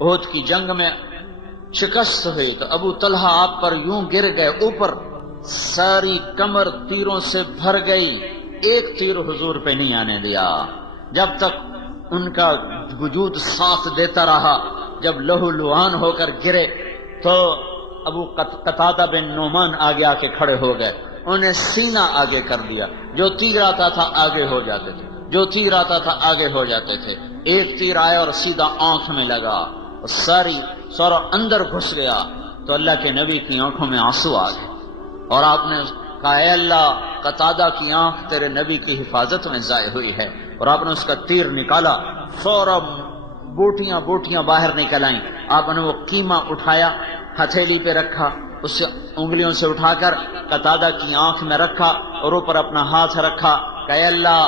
احد کی جنگ میں شکست ہوئی تو ابو طلحہ آپ پر یوں گر گئے اوپر، ساری کمر تیروں سے بھر گئی، ایک تیر حضور پہ نہیں آنے دیا جب تک ان کا وجود ساتھ دیتا رہا۔ جب لہو لہان ہو کر گرے تو ابو قتادہ بن نعمان آگے آ کے کھڑے ہو گئے، انہیں سینہ آگے کر دیا، جو تیر آتا تھا آگے ہو جاتے تھے، جو تیر آتا تھا آگے ہو جاتے تھے۔ ایک تیر آیا اور سیدھا آنکھ میں لگا اور سارا اندر گھس گیا تو اللہ کے نبی کی آنکھوں میں آنسو آ گئے، اور آپ نے کہا اے اللہ، قتادہ کی آنکھ تیرے نبی کی حفاظت میں ضائع ہوئی ہے، اور آپ نے اس کا تیر نکالا، فورا بوٹیاں بوٹیاں باہر نکل آئیں۔ آپ نے وہ قیمہ اٹھایا، ہتھیلی پہ رکھا، اس سے انگلیوں سے اٹھا کر قتادہ کی آنکھ میں رکھا اور اوپر اپنا ہاتھ رکھا کہ اے اللہ،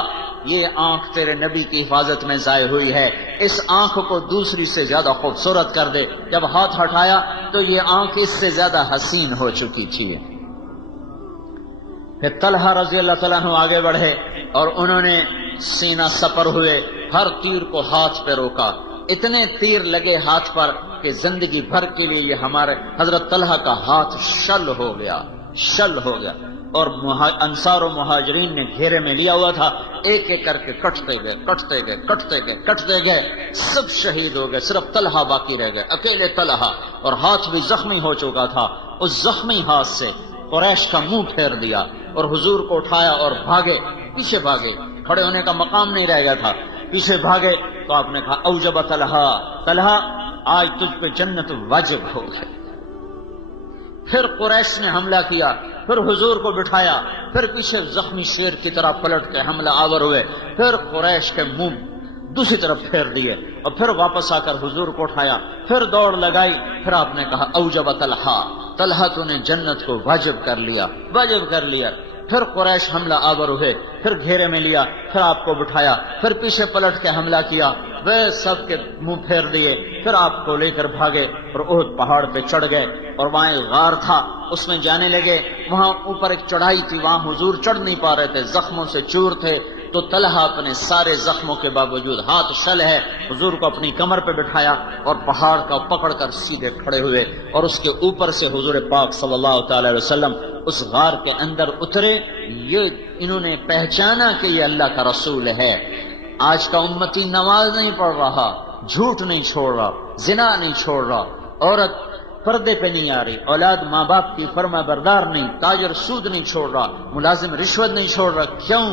یہ آنکھ تیرے نبی کی حفاظت میں ضائع ہوئی ہے، اس آنکھ کو دوسری سے زیادہ خوبصورت کر دے۔ جب ہاتھ ہٹایا تو یہ آنکھ اس سے زیادہ حسین ہو چکی تھی۔ پھر طلحہ رضی اللہ تعالیٰ عنہ آگے بڑھے اور انہوں نے سینہ سپر ہوئے، ہر تیر کو ہاتھ پہ روکا، اتنے تیر لگے ہاتھ پر کہ زندگی بھر کے لیے یہ ہمارے حضرت طلحہ کا ہاتھ شل ہو گیا۔ اور انصار و مہاجرین نے گھیرے میں لیا ہوا تھا، ایک ایک کر کے کٹتے گئے، سب شہید ہو گئے، صرف طلحہ باقی رہ گئے، اکیلے طلحہ، اور ہاتھ بھی زخمی ہو چکا تھا۔ اس زخمی ہاتھ سے قریش کا منہ پھیر دیا اور حضور کو اٹھایا اور بھاگے، پیچھے بھاگے، کھڑے ہونے کا مقام نہیں رہ گیا تھا، پیچھے بھاگے تو آپ نے کہا اوجب طلحہ آج تجھ پہ جنت واجب ہو گئی۔ پھر قریش نے حملہ کیا، پھر حضور کو بٹھایا، پھر پیچھے زخمی شیر کی طرح پلٹ کے حملہ آور ہوئے، پھر قریش کے منہ دوسری طرف پھیر دیے اور پھر واپس آ کر حضور کو اٹھایا، پھر دوڑ لگائی، پھر آپ نے کہا اوجب طلحہ تو نے جنت کو واجب کر لیا۔ پھر قریش حملہ آور ہوئے، پھر گھیرے میں لیا، پھر آپ کو بٹھایا، پھر پیچھے پلٹ کے حملہ کیا، وہ سب کے منہ پھیر دیے، پھر آپ کو لے کر بھاگے اور احد پہاڑ پہ چڑھ گئے، اور وہاں ایک غار تھا، اس میں جانے لگے، وہاں اوپر ایک چڑھائی تھی، وہاں حضور چڑھ نہیں پا رہے تھے، زخموں سے چور تھے، تو طلحہ اپنے سارے زخموں کے باوجود، ہاتھ شل ہے، حضور کو اپنی کمر پہ بٹھایا اور پہاڑ کا پکڑ کر سیدھے کھڑے ہوئے، اور اس کے اوپر سے حضور پاک صلی اللہ تعالی علیہ وسلم اس غار کے اندر اترے۔ یہ انہوں نے پہچانا کہ یہ اللہ کا رسول ہے۔ آج کا امتی نماز نہیں پڑھ رہا، جھوٹ نہیں چھوڑ رہا، زنا نہیں چھوڑ رہا، عورت پردے پہ نہیں آ رہی، اولاد ماں باپ کی فرما بردار نہیں، تاجر سود نہیں چھوڑ رہا، ملازم رشوت نہیں چھوڑ رہا۔ کیوں؟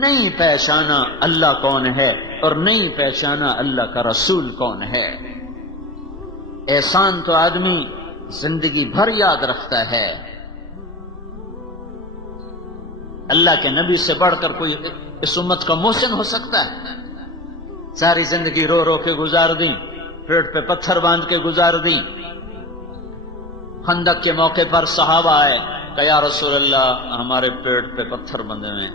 نہیں پہچانا اللہ کون ہے، اور نہیں پہچانا اللہ کا رسول کون ہے۔ احسان تو آدمی زندگی بھر یاد رکھتا ہے، اللہ کے نبی سے بڑھ کر کوئی اس امت کا محسن ہو سکتا ہے؟ ساری زندگی رو رو کے گزار دی، پیٹ پہ پتھر باندھ کے گزار دی۔ خندق کے موقع پر صحابہ آئے کہ یا رسول اللہ ہمارے پیٹ پہ پتھر بندھے ہوئے،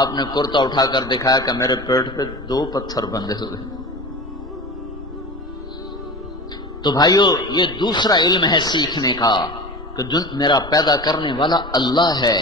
آپ نے کرتا اٹھا کر دکھایا کہ میرے پیٹ پہ 2 پتھر بندھے ہوئے۔ تو بھائیو، یہ دوسرا علم ہے سیکھنے کا کہ میرا پیدا کرنے والا اللہ ہے،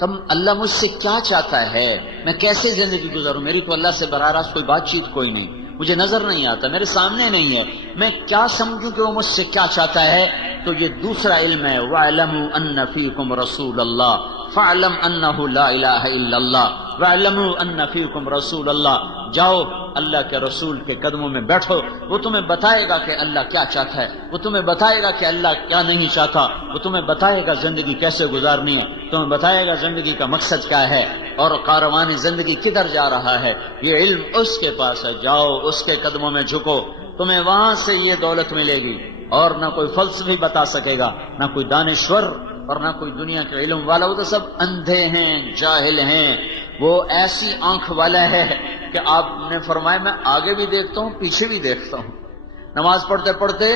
تم اللہ مجھ سے کیا چاہتا ہے، میں کیسے زندگی گزاروں، میری تو اللہ سے براہ راست کوئی بات چیت کوئی نہیں، مجھے نظر نہیں آتا، میرے سامنے نہیں ہے، میں کیا سمجھوں کہ وہ مجھ سے کیا چاہتا ہے؟ تو یہ دوسرا علم ہے۔ وَاعْلَمُوا أَنَّ فِيكُمْ رَسُولَ اللَّهِ فَاعْلَمْ أَنَّهُ لَا إِلَٰهَ إِلَّا اللَّهِ وَاعْلَمُوا أَنَّ فِيكُمْ رَسُولَ اللَّهِ، جاؤ اللہ کے رسول کے قدموں میں بیٹھو، وہ تمہیں بتائے گا کہ اللہ کیا چاہتا ہے، وہ تمہیں بتائے گا کہ اللہ کیا نہیں چاہتا، وہ تمہیں بتائے گا زندگی کیسے گزارنی ہے، تمہیں بتائے گا زندگی کا مقصد کیا ہے اور کاروان زندگی کدھر جا رہا ہے۔ یہ علم اس کے پاس ہے، جاؤ اس کے قدموں میں جھکو، تمہیں وہاں سے یہ دولت ملے گی، اور نہ کوئی فلسفی بتا سکے گا، نہ کوئی دانشور اور نہ کوئی دنیا کے علم والا، وہ تو سب اندھے ہیں، جاہل ہیں۔ وہ ایسی آنکھ والا ہے کہ آپ نے فرمایا میں آگے بھی دیکھتا ہوں پیچھے بھی دیکھتا ہوں، نماز پڑھتے پڑھتے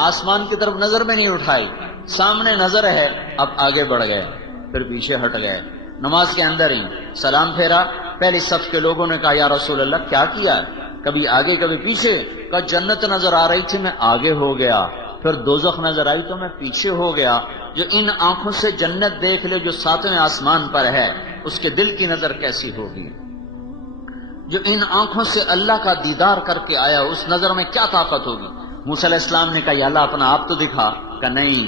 آسمان کی طرف نظر میں نہیں اٹھائی، سامنے نظر ہے، اب آگے بڑھ گئے، پھر پیچھے ہٹ گئے، نماز کے اندر ہی سلام پھیرا، پہلی صف کے لوگوں نے کہا یا رسول اللہ کیا کیا، کبھی آگے کبھی پیچھے، کہا جنت نظر آ رہی تھی میں آگے ہو گیا، پھر دوزخ نظر آئی تو میں پیچھے ہو گیا۔ جو ان آنکھوں سے جنت دیکھ لے جو 7ویں آسمان پر ہے، اس کے دل کی نظر کیسی ہوگی؟ جو ان آنکھوں سے اللہ کا دیدار کر کے آیا اس نظر میں کیا طاقت ہوگی؟ موسیٰ علیہ السلام نے کہا یا اللہ اپنا آپ تو دکھا، کہ نہیں،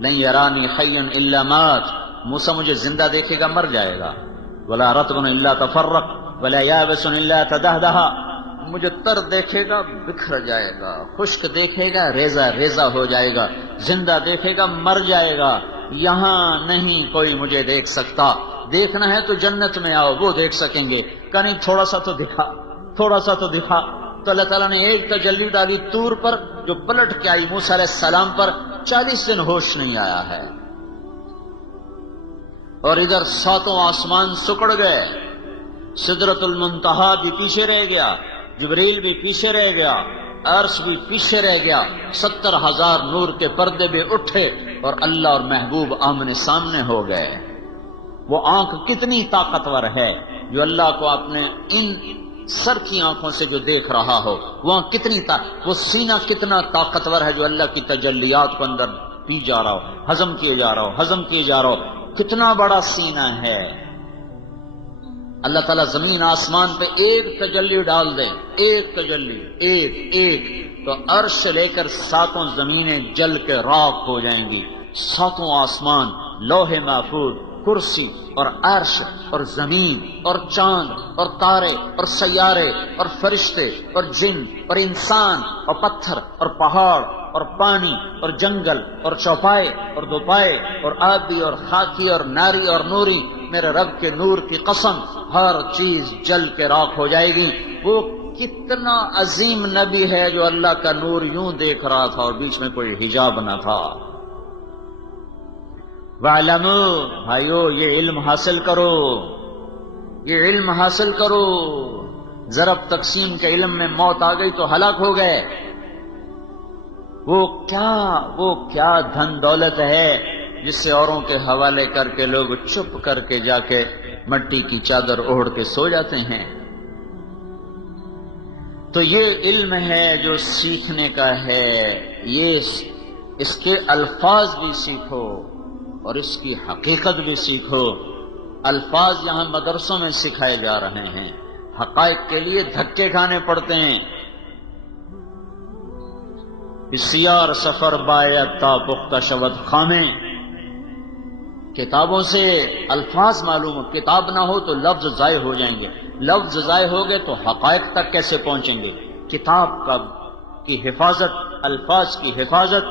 لن یرانی حی الا مات، موسیٰ مجھے زندہ دیکھے گا مر جائے گا، ولا رطب الا تفرق ولا یابس الا تدہدہ، مجھے تر دیکھے گا بکھر جائے گا، خشک دیکھے گا ریزہ ریزہ ہو جائے گا، زندہ دیکھے گا مر جائے گا، یہاں نہیں کوئی مجھے دیکھ سکتا، دیکھنا ہے تو جنت میں آؤ وہ دیکھ سکیں گے، کہ نہیں تھوڑا سا تو دکھا، تھوڑا سا تو دکھا۔ تو اللہ تعالیٰ نے ایک تجلی ڈالی طور پر جو پلٹ کے آئی موسیٰ علیہ السلام پر، 40 دن ہوش نہیں آیا ہے، اور ادھر 7 آسمان سکڑ گئے، سدرۃ المنتہا بھی پیچھے رہ گیا، جبریل بھی پیچھے رہ گیا، عرش بھی پیچھے رہ گیا، 70,000 نور کے پردے بھی اٹھے اور اللہ اور محبوب آمنے سامنے ہو گئے۔ وہ آنکھ کتنی طاقتور ہے جو اللہ کو اپنے ان سر کی آنکھوں سے جو دیکھ رہا ہو، وہاں کتنی وہ سینہ کتنا طاقتور ہے جو اللہ کی تجلیات کو اندر پی جا رہا ہو، ہضم کیے جا رہا ہو، ہضم کیے جا رہا ہو، کتنا بڑا سینہ ہے۔ اللہ تعالیٰ زمین آسمان پہ ایک تجلی ڈال دے، ایک تجلی، ایک تو عرش سے لے کر 7 زمینیں جل کے راکھ ہو جائیں گی، 7 آسمان، لوح محفوظ، کرسی اور عرش اور زمین اور چاند اور تارے اور سیارے اور فرشتے اور جن اور انسان اور پتھر اور پہاڑ اور پانی اور جنگل اور چوپائے اور دوپائے اور آبی اور خاکی اور ناری اور نوری، میرے رب کے نور کی قسم ہر چیز جل کے راکھ ہو جائے گی۔ وہ کتنا عظیم نبی ہے جو اللہ کا نور یوں دیکھ رہا تھا اور بیچ میں کوئی حجاب نہ تھا۔ وَاعْلَمُوا، بھائیو یہ علم حاصل کرو، یہ علم حاصل کرو۔ ضرب تقسیم کے علم میں موت آ گئی تو ہلاک ہو گئے۔ وہ کیا دھن دولت ہے جس سے اوروں کے حوالے کر کے لوگ چپ کر کے جا کے مٹی کی چادر اوڑھ کے سو جاتے ہیں۔ تو یہ علم ہے جو سیکھنے کا ہے، یہ اس کے الفاظ بھی سیکھو اور اس کی حقیقت بھی سیکھو۔ الفاظ یہاں مدرسوں میں سکھائے جا رہے ہیں، حقائق کے لیے دھکے کھانے پڑتے ہیں۔ بسیار سفر باید تا پختہ شود خامیں، کتابوں سے الفاظ معلوم ہو، کتاب نہ ہو تو لفظ ضائع ہو جائیں گے، لفظ ضائع ہو گئے تو حقائق تک کیسے پہنچیں گے؟ کتاب کی حفاظت، الفاظ کی حفاظت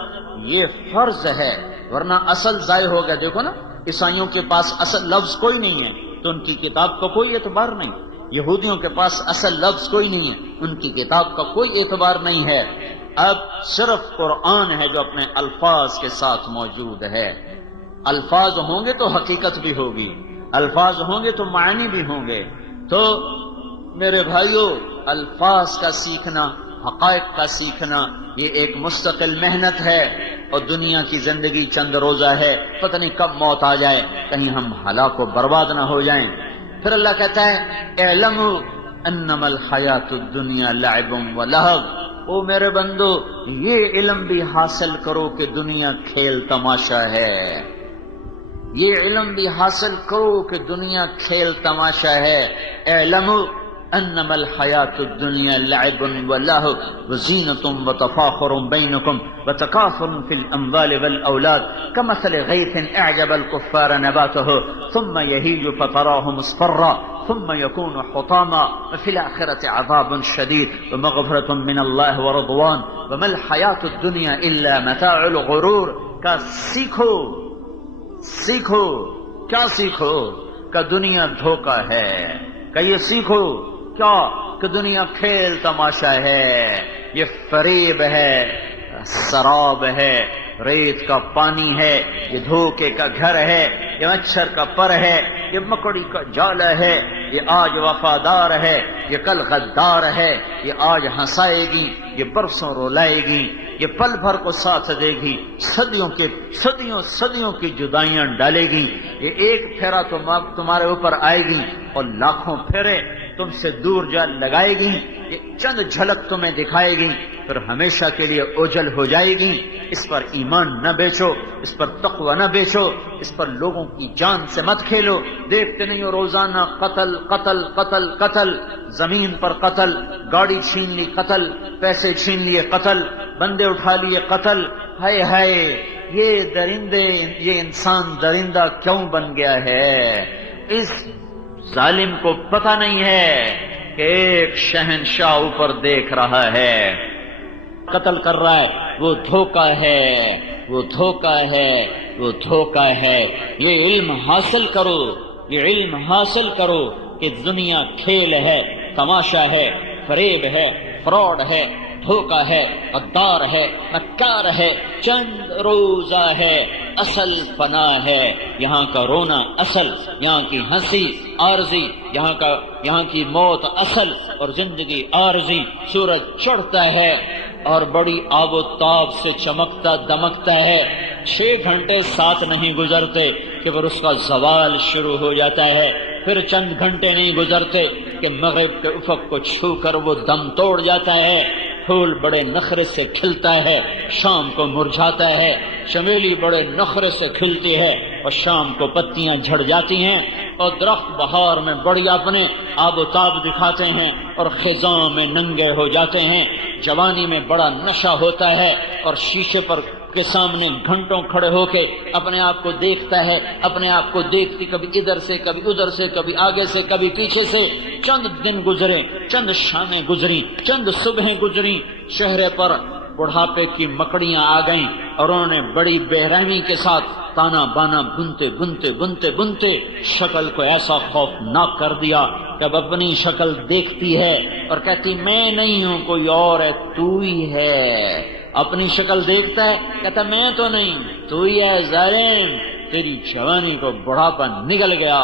یہ فرض ہے، ورنہ اصل ضائع ہو گیا۔ دیکھو نا، عیسائیوں کے پاس اصل لفظ کوئی نہیں ہے تو ان کی کتاب کا کوئی اعتبار نہیں، یہودیوں کے پاس اصل لفظ کوئی نہیں ہے، ان کی کتاب کا کوئی اعتبار نہیں ہے۔ اب صرف قرآن ہے جو اپنے الفاظ کے ساتھ موجود ہے۔ الفاظ ہوں گے تو حقیقت بھی ہوگی، الفاظ ہوں گے تو معنی بھی ہوں گے۔ تو میرے بھائیو، الفاظ کا سیکھنا، حقائق کا سیکھنا یہ ایک مستقل محنت ہے، اور دنیا کی زندگی چند روزہ ہے، پتہ نہیں کب موت آ جائے، کہیں ہم ہلاک و برباد نہ ہو جائیں۔ پھر اللہ کہتا ہے اعلموا انما الحیات الدنیا لعب و لہو، او میرے بندو یہ علم بھی حاصل کرو کہ دنیا کھیل تماشا ہے، یہ علم بھی حاصل کرو کہ دنیا کھیل تماشا ہے۔ اعلموا انما الحیات الدنیا لعب و لہو وزینۃ و تفاخر بینکم وتکاثر فی الاموال والاولاد کمثل غیث اعجب الکفار نباته ثم یہیج فتراه مصفرا ثم يكون حطاما وفي الآخرة عذاب شديد ومغفرة من الله ورضوان وما الحياة الدنيا إلا متاع الغرور۔ کا سیکھو کیا سیکھو کہ دنیا دھوکہ ہے، کہ یہ سیکھو کیا کہ دنیا کھیل تماشا ہے، یہ فریب ہے، سراب ہے، ریت کا پانی ہے، یہ دھوکے کا گھر ہے، یہ مچھر کا پر ہے، یہ مکڑی کا جال ہے، یہ آج وفادار ہے، یہ کل غدار ہے، یہ آج ہنسائے گی، یہ برسوں رولائے گی، یہ پل بھر کو ساتھ دے گی، صدیوں کی جدائیاں ڈالے گی، یہ ایک پھیرا تمہارے اوپر آئے گی اور لاکھوں پھیرے تم سے دور جا لگائے گی، یہ چند جھلک تمہیں دکھائے گی، پھر ہمیشہ کے لیے اوجل ہو جائے گی۔ اس پر ایمان نہ بیچو، اس پر تقوی نہ بیچو، اس پر لوگوں کی جان سے مت کھیلو۔ دیکھتے نہیں ہو روزانہ قتل قتل قتل قتل، زمین پر قتل، گاڑی چھین لی قتل، پیسے چھین لیے قتل، بندے اٹھا لیے قتل، ہائے ہائے یہ درندے، یہ انسان درندہ کیوں بن گیا ہے؟ اس ظالم کو پتہ نہیں ہے کہ ایک شہنشاہ اوپر دیکھ رہا ہے، قتل کر رہا ہے، وہ دھوکہ ہے، وہ دھوکہ ہے، وہ دھوکہ ہے۔ یہ علم حاصل کرو، یہ علم حاصل کرو کہ دنیا کھیل ہے، تماشا ہے، فریب ہے، فراڈ ہے، دھوکہ ہے، غدار ہے، مکار ہے، چند روزہ ہے، اصل فنا ہے۔ یہاں کا رونا اصل، یہاں کی ہنسی عارضی، یہاں کی موت اصل اور زندگی عارضی۔ سورج چڑھتا ہے اور بڑی آب و تاب سے چمکتا دمکتا ہے، 6 گھنٹے ساتھ نہیں گزرتے کہ پھر اس کا زوال شروع ہو جاتا ہے، پھر چند گھنٹے نہیں گزرتے کہ مغرب کے افق کو چھو کر وہ دم توڑ جاتا ہے۔ پھول بڑے نخرے سے کھلتا ہے، شام کو مرجھاتا ہے، چمیلی بڑے نخرے سے کھلتی ہے اور شام کو پتیاں جھڑ جاتی ہیں، اور درخت بہار میں بڑی اپنے آب و تاب دکھاتے ہیں اور خزاں میں ننگے ہو جاتے ہیں۔ جوانی میں بڑا نشہ ہوتا ہے اور شیشے پر کے سامنے گھنٹوں کھڑے ہو کے اپنے آپ کو دیکھتا ہے، اپنے آپ کو دیکھتی کبھی ادھر سے کبھی ادھر سے، کبھی آگے سے کبھی پیچھے سے۔ چند دن گزرے، چند شامیں گزری، چند صبحیں گزری، چہرے پر بڑھاپے کی مکڑیاں آ گئیں اور انہوں نے بڑی بے رحمی کے ساتھ تانا بانا بنتے شکل کو ایسا خوفناک کر دیا کہ اب اپنی شکل دیکھتی ہے اور کہتی میں نہیں ہوں، کوئی اور ہے، تو ہی ہے۔ اپنی شکل دیکھتا ہے، کہتا میں تو نہیں، تو ہی ہے ظالم، تیری جوانی کو بڑھاپا نگل گیا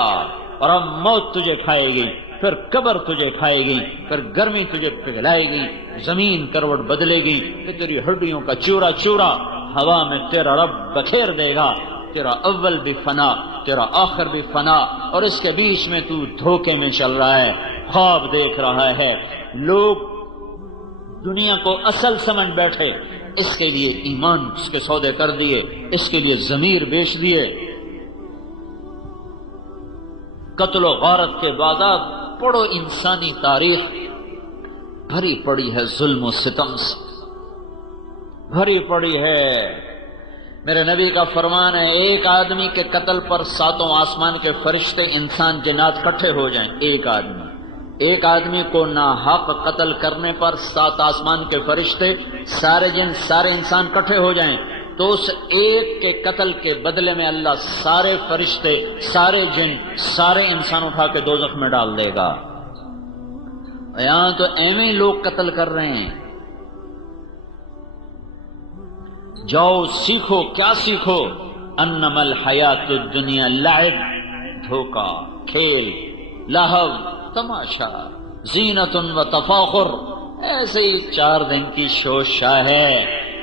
اور اب موت تجھے کھائے گی، پھر قبر تجھے کھائے گی، پھر گرمی تجھے پگھلائے گی، زمین کروٹ بدلے گی، پھر تیری ہڈیوں کا چورا چورا ہوا میں تیرا رب بکھیر دے گا۔ تیرا اول بھی فنا، تیرا آخر بھی فنا، اور اس کے بیچ میں تو دھوکے میں چل رہا ہے، خواب دیکھ رہا ہے۔ لوگ دنیا کو اصل سمجھ بیٹھے، اس کے لیے ایمان اس کے سودے کر دیے، اس کے لیے ضمیر بیچ دیے۔ قتل و غارت کے بعد پڑھو انسانی تاریخ، بھری پڑی ہے ظلم و ستم سے، بھری پڑی ہے۔ میرے نبی کا فرمان ہے ایک آدمی کے قتل پر 7 آسمان کے فرشتے انسان جنات کٹھے ہو جائیں۔ ایک آدمی کو ناحق قتل کرنے پر 7 آسمان کے فرشتے، سارے جن سارے انسان کٹھے ہو جائیں تو اس ایک کے قتل کے بدلے میں اللہ سارے فرشتے، سارے جن، سارے انسان اٹھا کے دوزخ میں ڈال دے گا۔ یہاں تو ایویں لوگ قتل کر رہے ہیں۔ جاؤ سیکھو، کیا سیکھو؟ انما الحیات الدنیا لعب، دھوکا، کھیل، لہو، تماشا، زینت و تفاخر، ایسے ہی 4 دن کی شوشا ہے،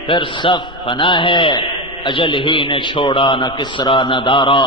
پھر سب فنا ہے۔ اجل ہی نے چھوڑا نہ کسرا نہ دارا،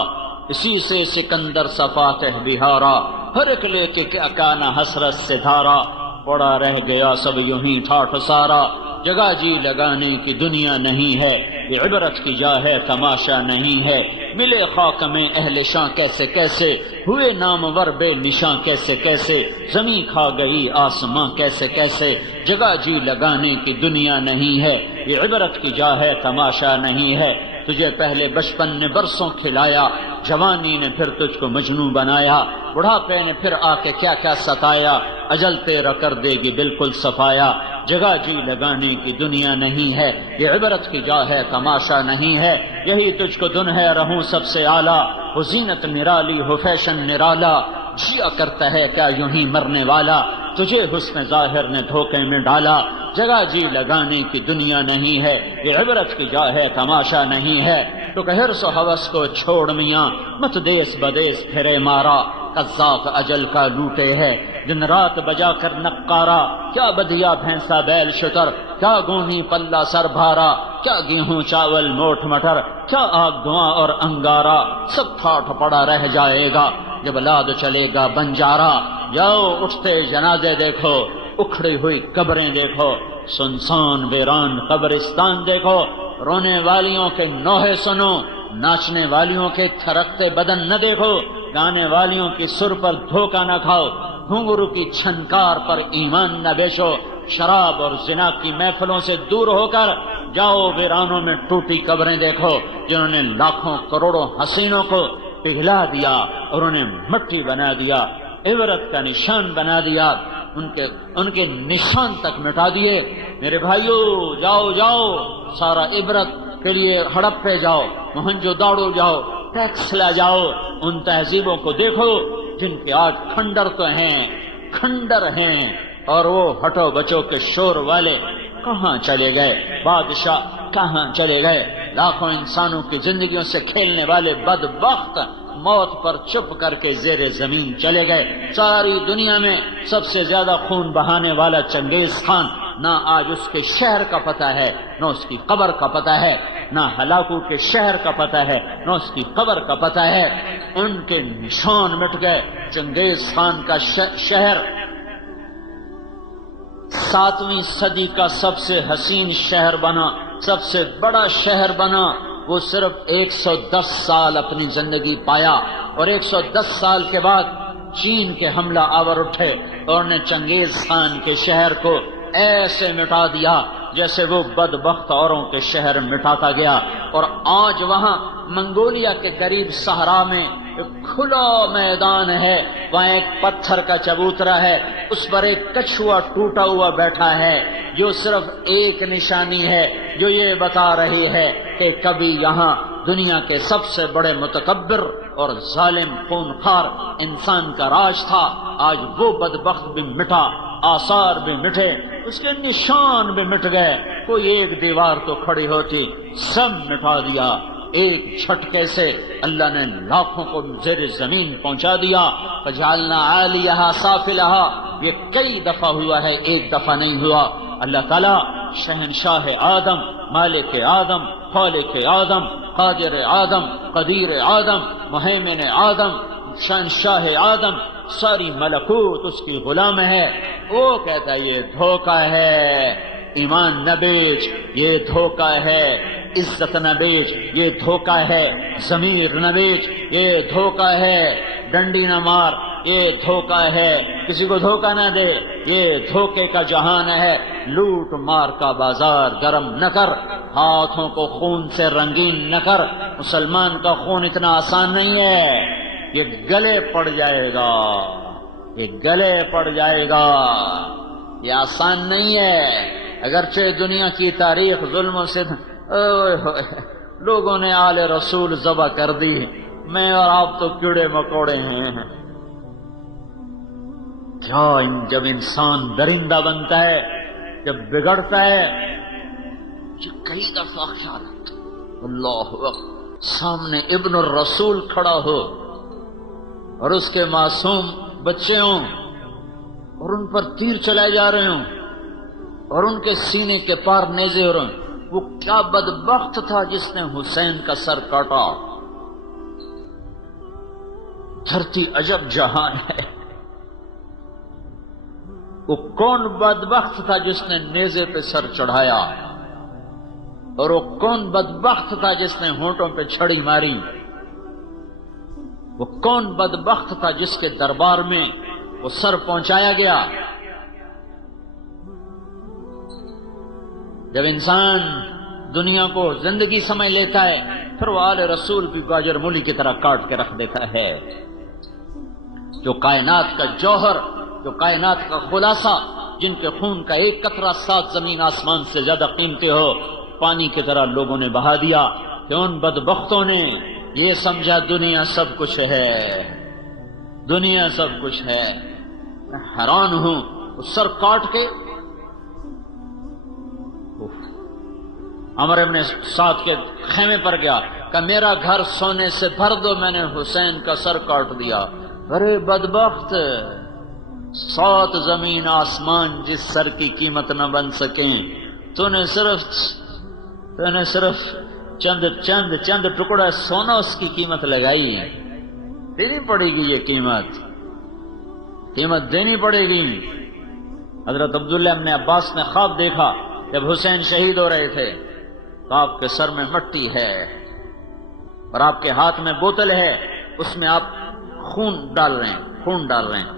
اسی سے سکندر صفاتہ بہارا، ہر ایک لے کے کیا کانا حسرت سے دھارا، پڑا رہ گیا سب یوں ہی ٹھاٹھ سارا، جگہ جی لگانے کی دنیا نہیں ہے، یہ عبرت کی جا ہے تماشا نہیں ہے۔ ملے خاک میں اہل شاں کیسے کیسے، ہوئے نامور بے نشاں کیسے کیسے، زمین کھا گئی آسماں کیسے کیسے، جگہ جی لگانے کی دنیا نہیں ہے، یہ عبرت کی جا ہے تماشا نہیں ہے۔ تجھے پہلے بچپن نے برسوں کھلایا، جوانی نے پھر تجھ کو مجنون بنایا، بڑھاپے نے پھر آ کے کیا کیا ستایا، اجل تیرا کر دے گی بالکل صفایا، جگہ جی لگانے کی دنیا نہیں ہے، یہ عبرت کی جا ہے تماشا نہیں ہے۔ یہی تجھ کو دن ہے رہوں سب سے اعلیٰ، وہ زینت نرالی ہو فیشن نرالا، جیا کرتا ہے کیا یوں ہی مرنے والا، تجھے حسن ظاہر نے دھوکے میں ڈالا، جگہ جی لگانے کی دنیا نہیں ہے، یہ عبرت کی جا ہے تماشا نہیں ہے۔ تو کہ حرص و ہوس کو چھوڑ میاں، مت دیس بدیس پھرے مارا، قذاق اجل کا لوٹے ہے، دن رات بجا کر نقارا، کیا بدیا بھینسا بیل شتر، کیا گونی پلہ سر بھارا، کیا گیہوں چاول موٹ مٹر، کیا آگ دھواں اور انگارا، سب ٹھاٹھ پڑا رہ جائے گا جب لاد چلے گا بنجارا۔ جاؤ اٹھتے جنازے دیکھو، اکھڑی ہوئی قبریں دیکھو، سنسان ویران قبرستان دیکھو، رونے والیوں کے نوحے سنو، ناچنے والیوں کے تھرکتے بدن نہ دیکھو، گانے والیوں کی سر پر دھوکہ نہ کھاؤ، گھنگرو کی چھنکار پر ایمان نہ بیچو، شراب اور زنا کی محفلوں سے دور ہو کر جاؤ ویرانوں میں ٹوٹی قبریں دیکھو جنہوں نے لاکھوں کروڑوں حسینوں کو پگھلا دیا اور انہیں مٹی بنا دیا، عبرت کا نشان بنا دیا، ان کے نشان تک مٹا دیے۔ میرے بھائیو جاؤ جاؤ، سارا عبرت کے لیے ہڑپے جاؤ، موہنجو داڑو جاؤ، ٹیکس لا جاؤ، ان تہذیبوں کو دیکھو جن کے آج کھنڈر تو ہیں، کھنڈر ہیں، اور وہ ہٹو بچو کے شور والے کہاں چلے گئے، بادشاہ کہاں چلے گئے، لاکھوں انسانوں کی زندگیوں سے کھیلنے والے بدبخت موت پر چپ کر کے زیر زمین چلے گئے۔ ساری دنیا میں سب سے زیادہ خون بہانے والا چنگیز خان، نہ آج اس کے شہر کا پتہ ہے، نہ اس کی قبر کا پتہ ہے، نہ ہلاکو کے شہر کا پتہ ہے، نہ اس کی قبر کا پتہ ہے۔ ان کے نشان مٹ گئے۔ چنگیز خان کا شہر 7ویں صدی کا سب سے حسین شہر بنا، سب سے بڑا شہر بنا۔ وہ صرف 110 سال اپنی زندگی پایا، اور 110 سال کے بعد چین کے حملہ آور اٹھے اور نے چنگیز خان کے شہر کو ایسے مٹا دیا جیسے وہ بدبخت اوروں کے شہر مٹاتا گیا۔ اور آج وہاں منگولیا کے قریب صحرا میں ایک کھلا میدان ہے، وہاں ایک پتھر کا چبوترا ہے، اس پر ایک کچھوا ٹوٹا ہوا بیٹھا ہے، جو صرف ایک نشانی ہے جو یہ بتا رہی ہے کہ کبھی یہاں دنیا کے سب سے بڑے متکبر اور ظالم خونخوار انسان کا راج تھا۔ آج وہ بدبخت بھی مٹا، آثار بھی مٹے، اس کے نشان بھی مٹ گئے۔ کوئی ایک دیوار تو کھڑی ہوتی، سب مٹا دیا۔ ایک جھٹکے سے اللہ نے لاکھوں کو زیر زمین پہنچا دیا۔ فجعلنا عالیہا سافلہا، یہ کئی دفعہ ہوا ہے، ایک دفعہ نہیں ہوا۔ اللہ تعالیٰ شہنشاہ آدم، مالک آدم، خالق آدم، قادر آدم، قدیر آدم، مہیمن آدم، شہنشاہ آدم، ساری ملکوت اس کی غلام ہے۔ وہ کہتا ہے یہ دھوکہ ہے، ایمان نہ بیچ، یہ دھوکہ ہے، عزت نہ بیچ، یہ دھوکہ ہے، ضمیر نہ بیچ، یہ دھوکہ ہے، ڈنڈی نہ مار، یہ دھوکہ ہے، کسی کو دھوکہ نہ دے، یہ دھوکے کا جہان ہے۔ لوٹ مار کا بازار گرم نہ کر، ہاتھوں کو خون سے رنگین نہ کر۔ مسلمان کا خون اتنا آسان نہیں ہے، یہ گلے پڑ جائے گا، یہ گلے پڑ جائے گا، یہ آسان نہیں ہے۔ اگرچہ دنیا کی تاریخ ظلم سے لوگوں نے آل رسول ذبح کر دی، میں اور آپ تو کیڑے مکوڑے ہیں۔ کیا جب انسان درندہ بنتا ہے، جب بگڑتا ہے، یہ کئی دفعہ خیال آتا ہے، اللہ اکبر، سامنے ابن الرسول کھڑا ہو اور اس کے معصوم بچے ہوں اور ان پر تیر چلائے جا رہے ہوں اور ان کے سینے کے پار نیزے ہو رہے ہیں۔ وہ کیا بدبخت تھا جس نے حسین کا سر کاٹا۔ دھرتی عجب جہان ہے۔ وہ کون بدبخت تھا جس نے نیزے پہ سر چڑھایا، اور وہ کون بدبخت تھا جس نے ہونٹوں پہ چھڑی ماری۔ وہ کون بدبخت تھا جس کے دربار میں وہ سر پہنچایا گیا۔ جب انسان دنیا کو زندگی سمجھ لیتا ہے، پھر وہ آل رسول بھی گاجر مولی کی طرح کاٹ کے رکھ دیتا ہے۔ جو کائنات کا جوہر، جو کائنات کا خلاصہ، جن کے خون کا ایک قطرہ 7 زمین آسمان سے زیادہ قیمتی ہو، پانی کی طرح لوگوں نے بہا دیا کہ ان بدبختوں نے یہ سمجھا دنیا سب کچھ ہے، دنیا سب کچھ ہے۔ میں حیران ہوں، وہ سر کاٹ کے عمر ابن سعد کے خیمے پر گیا کہ میرا گھر سونے سے بھر دو، میں نے حسین کا سر کاٹ دیا۔ ارے بدبخت، 7 زمین آسمان جس سر کی قیمت نہ بن سکیں، تو نے صرف چند ٹکڑا سونا اس کی قیمت لگائی۔ دینی پڑے گی، یہ قیمت دینی پڑے گی۔ حضرت عبداللہ ابن عباس نے خواب دیکھا جب حسین شہید ہو رہے تھے، تو آپ کے سر میں مٹی ہے اور آپ کے ہاتھ میں بوتل ہے، اس میں آپ خون ڈال رہے ہیں۔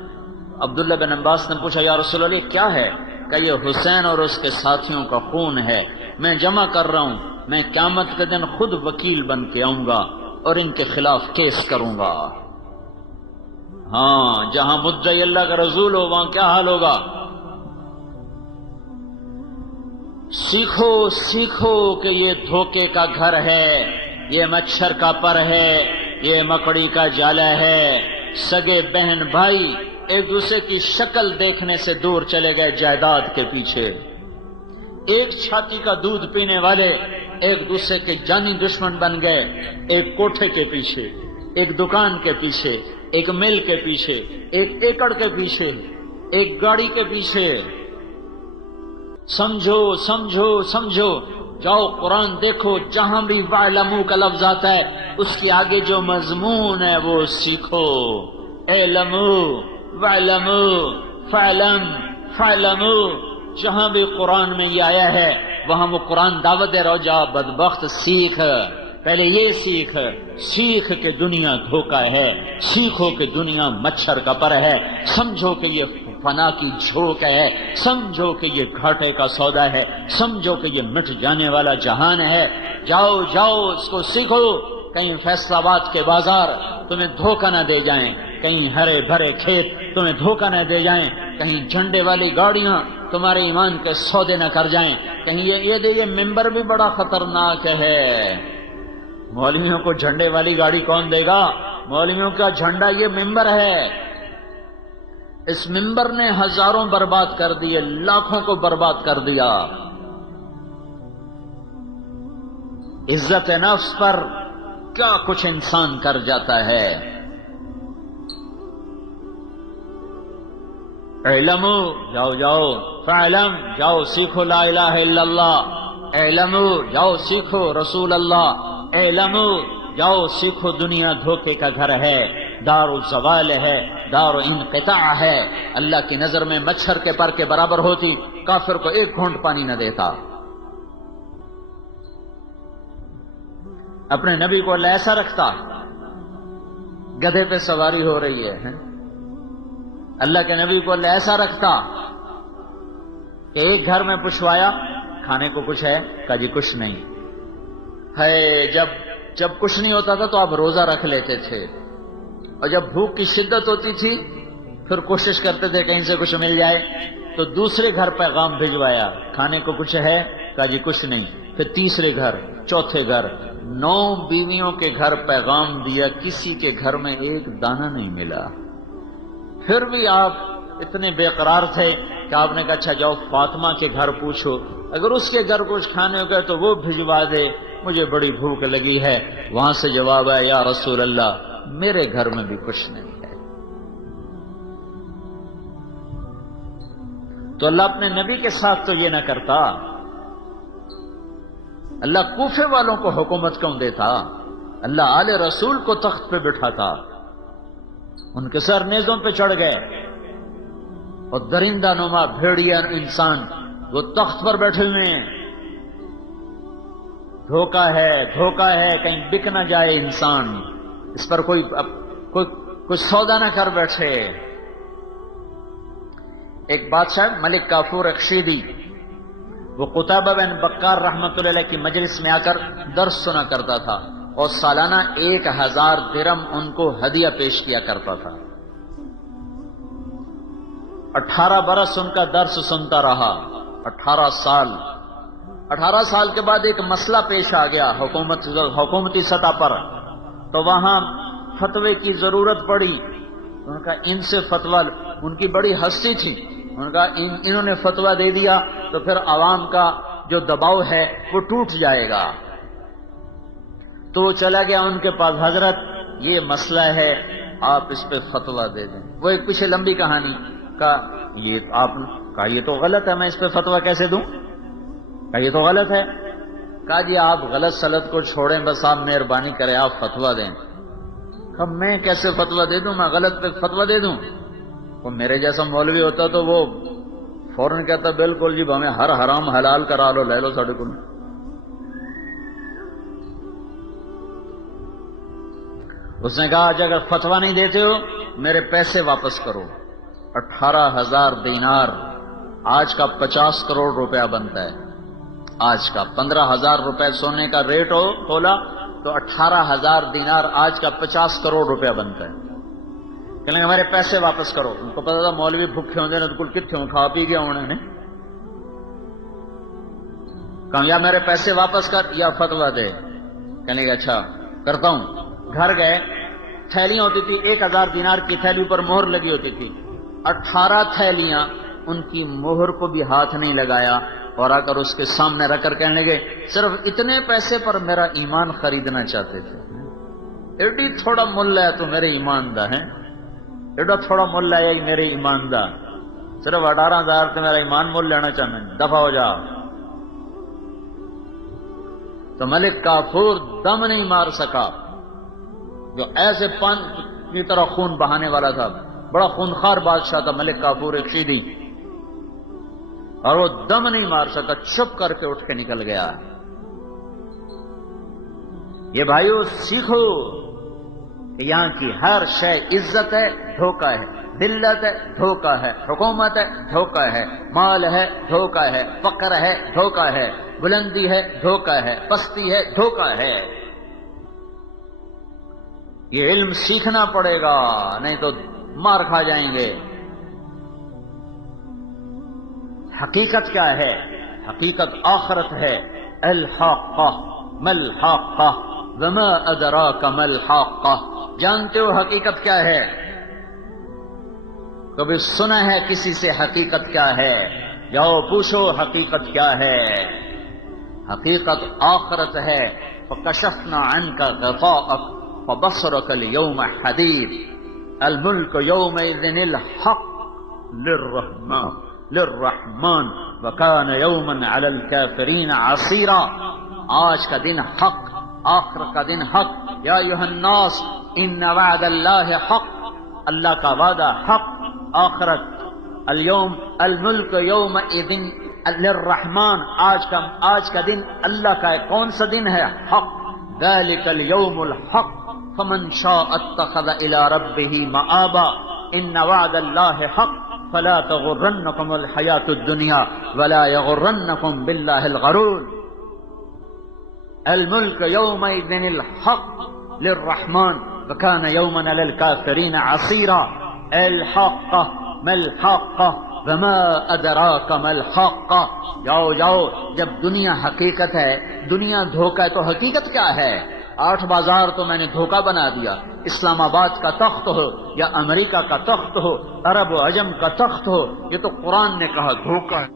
عبداللہ بن عباس نے پوچھا یا رسول اللہ کیا ہے؟ کہ یہ حسین اور اس کے ساتھیوں کا خون ہے، میں جمع کر رہا ہوں، میں قیامت کے دن خود وکیل بن کے آؤں گا اور ان کے خلاف کیس کروں گا۔ ہاں، جہاں مدعی اللہ کا رسول ہو وہاں کیا حال ہوگا؟ سیکھو سیکھو کہ یہ دھوکے کا گھر ہے، یہ مچھر کا پر ہے، یہ مکڑی کا جالا ہے۔ سگے بہن بھائی ایک دوسرے کی شکل دیکھنے سے دور چلے گئے جائیداد کے پیچھے، ایک چھاتی کا دودھ پینے والے ایک دوسرے کے جانی دشمن بن گئے، ایک کوٹھے کے پیچھے، ایک دکان کے پیچھے، ایک مل کے پیچھے، ایک ایکڑ کے پیچھے، ایک گاڑی کے پیچھے۔ سمجھو سمجھو سمجھو، جاؤ قرآن دیکھو، جہاں بھی وَاعْلَمُوا کا لفظ آتا ہے اس کے آگے جو مضمون ہے وہ سیکھو۔ اعلموا وَاعْلَمُوا فَاعْلَمْ فَاعْلَمُوا، جہاں بھی قرآن میں یہ آیا ہے وہاں وہ قرآن دعوت دے رہا، جا بدبخت سیکھ، پہلے یہ سیکھ کہ دنیا دھوکا ہے، سیکھو کہ دنیا مچھر کا پر ہے، سمجھو کہ یہ فنا کی جھوک ہے، سمجھو کہ یہ گھاٹے کا سودا ہے، سمجھو کہ یہ مٹ جانے والا جہان ہے۔ جاؤ جاؤ اس کو سیکھو، کہیں فیصل آباد کے بازار تمہیں دھوکہ نہ دے جائیں، کہیں ہرے بھرے کھیت تمہیں دھوکہ نہ دے جائیں، کہیں جھنڈے والی گاڑیاں تمہارے ایمان کے سودے نہ کر جائیں، کہیں یہ ممبر بھی بڑا خطرناک ہے۔ مولویوں کو جھنڈے والی گاڑی کون دے گا؟ مولویوں کا جھنڈا یہ ممبر ہے۔ اس ممبر نے ہزاروں برباد کر دیے، لاکھوں کو برباد کر دیا۔ عزت نفس پر کیا کچھ انسان کر جاتا ہے۔ اعلموا، جاؤ جاؤ، فاعلم، جاؤ سیکھو لا الہ الا اللہ، اعلموا، جاؤ سیکھو رسول اللہ، اعلموا، جاؤ سیکھو دنیا دھوکے کا گھر ہے، دار الزوال ہے، دار انقطاع ہے، اللہ کی نظر میں مچھر کے پر کے برابر ہوتی، کافر کو ایک گھونٹ پانی نہ دیتا۔ اپنے نبی کو اللہ ایسا رکھتا، گدھے پہ سواری ہو رہی ہے، اللہ کے نبی کو اللہ ایسا رکھتا کہ ایک گھر میں پوچھوایا کھانے کو کچھ ہے؟ کہا جی کچھ نہیں ہے۔ جب کچھ نہیں ہوتا تھا تو آپ روزہ رکھ لیتے تھے، اور جب بھوک کی شدت ہوتی تھی پھر کوشش کرتے تھے کہیں سے کچھ مل جائے، تو دوسرے گھر پیغام بھجوایا کھانے کو کچھ ہے؟ کہا جی کچھ نہیں۔ پھر تیسرے گھر، چوتھے گھر، 9 بیویوں کے گھر پیغام دیا، کسی کے گھر میں ایک دانہ نہیں ملا۔ پھر بھی آپ اتنے بے قرار تھے کہ آپ نے کہا اچھا جاؤ فاطمہ کے گھر پوچھو، اگر اس کے گھر کچھ کھانے ہوگا تو وہ بھجوا دے، مجھے بڑی بھوک لگی ہے۔ وہاں سے جواب ہے یا رسول اللہ میرے گھر میں بھی کچھ نہیں ہے۔ تو اللہ اپنے نبی کے ساتھ تو یہ نہ کرتا، اللہ کوفے والوں کو حکومت کیوں دیتا؟ اللہ آل رسول کو تخت پہ بٹھاتا، ان کے سر نیزوں پہ چڑھ گئے، اور درندہ نما بھیڑیا انسان وہ تخت پر بیٹھے ہوئے ہیں۔ دھوکہ ہے، کہیں بک نہ جائے انسان، اس پر کوئی سودا نہ کر بیٹھے۔ ایک بادشاہ ملک کافور اخشیدی، وہ قتیبہ بن بکار رحمۃ اللہ علیہ کی مجلس میں آ کر درس سنا کرتا تھا، اور سالانہ 1000 درم ان کو ہدیہ پیش کیا کرتا تھا۔ 18 برس ان کا درس سنتا رہا، 18 سال کے بعد ایک مسئلہ پیش آ گیا حکومتی سطح پر، تو وہاں فتوے کی ضرورت پڑی۔ ان کا ان سے فتویٰ، ان کی بڑی ہستی تھی، ان کا انہوں نے فتویٰ دے دیا تو پھر عوام کا جو دباؤ ہے وہ ٹوٹ جائے گا۔ تو وہ چلا گیا ان کے پاس، حضرت یہ مسئلہ ہے آپ اس پہ فتویٰ دے دیں۔ وہ ایک پیچھے لمبی کہانی کا، یہ تو غلط ہے، میں اس پہ فتویٰ کیسے دوں؟ کہا یہ تو غلط ہے۔ کہا جی آپ غلط سلط کو چھوڑیں، بس آپ مہربانی کریں آپ فتویٰ دیں۔ اب میں کیسے فتویٰ دے دوں؟ میں غلط پہ فتویٰ دے دوں؟ وہ میرے جیسا مولوی ہوتا تو وہ فوراً کہتا بالکل جی ہمیں ہر حرام حلال کرا لو، لے لو ساڑھے کو۔ اس نے کہا اگر فتویٰ نہیں دیتے ہو میرے پیسے واپس کرو۔ 18,000 دینار آج کا 50 کروڑ روپیہ بنتا ہے. آج کا 15,000 روپے سونے کا ریٹ ہو تولا تو 18,000 دینار آج کا 50 کروڑ روپیہ بنتا ہے. کہنے ہمارے پیسے واپس کرو. ان کو پتا تھا مولوی بھوکے ہوتے ہیں، بالکل کتنے کھا پی گیا انہوں نے. کہا یا میرے پیسے واپس کر یا فتویٰ دے. کہنے کہ اچھا کرتا ہوں. گھر گئے، تھیلیاں ہوتی تھی 1,000 دینار کی تھیلی پر مہر لگی ہوتی تھی. 18 تھیلیاں، ان کی مہر کو بھی ہاتھ نہیں لگایا اور آ کر اس کے سامنے رکھ کر کہنے لگے صرف اتنے پیسے پر میرا ایمان خریدنا چاہتے تھے. ایڈی تھوڑا مل ہے تو میرے ایمان دا ہے، ایڈا تھوڑا مل ہے میرے ایمان دا، صرف 18,000 تو میرا ایمان مول لینا چاہنا ہے، دفع ہو جا. تو ملک کافور دم نہیں مار سکا، جو ایسے پان کی طرح خون بہانے والا تھا، بڑا خونخوار بادشاہ تھا ملک کافور رشیدی، اور وہ دم نہیں مار سکا، چپ کر کے اٹھ کے نکل گیا. یہ بھائیو سیکھو کہ یہاں کی ہر شے عزت ہے دھوکہ ہے، ذلت ہے دھوکہ ہے، حکومت ہے دھوکہ ہے، مال ہے دھوکہ ہے، فقر ہے دھوکہ ہے، بلندی ہے دھوکہ ہے، پستی ہے دھوکہ ہے. یہ علم سیکھنا پڑے گا نہیں تو مار کھا جائیں گے. حقیقت کیا ہے؟ حقیقت آخرت ہے. الحاقہ ملحاقہ وما ادراک ملحاقہ. جانتے ہو حقیقت کیا ہے؟ کبھی سنا ہے کسی سے حقیقت کیا ہے؟ جاؤ پوچھو حقیقت کیا ہے. حقیقت آخرت ہے. فکشفنا عنک غطاءک فبصرک اليوم حدید. الملک یومئذ الحق للرحمن وکان یوما علی الکافرین عصیرا. آج کا دن حق، آخر کا دن حق. یا ایھا الناس ان وعد اللہ حق. اللہ کا وعدہ حق. آخرت اليوم الملک یومئذ للرحمن. آج کا دن اللہ کا ہے. کون سا دن ہے؟ حق. ذلک اليوم الحق فمن شاء اتخذ الى ربه مآبا. ان وعد اللہ حق فلا تغرنکم الحیاة الدنیا ولا یغرنکم باللہ الغرور. الملک یومئذ الحق للرحمن وکان یوما للکافرین عصیرا. الحق ما الحق وما ادراک ما الحق. جاؤ جاؤ، جب دنیا حقیقت ہے، دنیا دھوکہ ہے، تو حقیقت کیا ہے؟ 8 بازار تو میں نے دھوکہ بنا دیا. اسلام آباد کا تخت ہو یا امریکہ کا تخت ہو، عرب و عجم کا تخت ہو، یہ تو قرآن نے کہا دھوکہ ہے.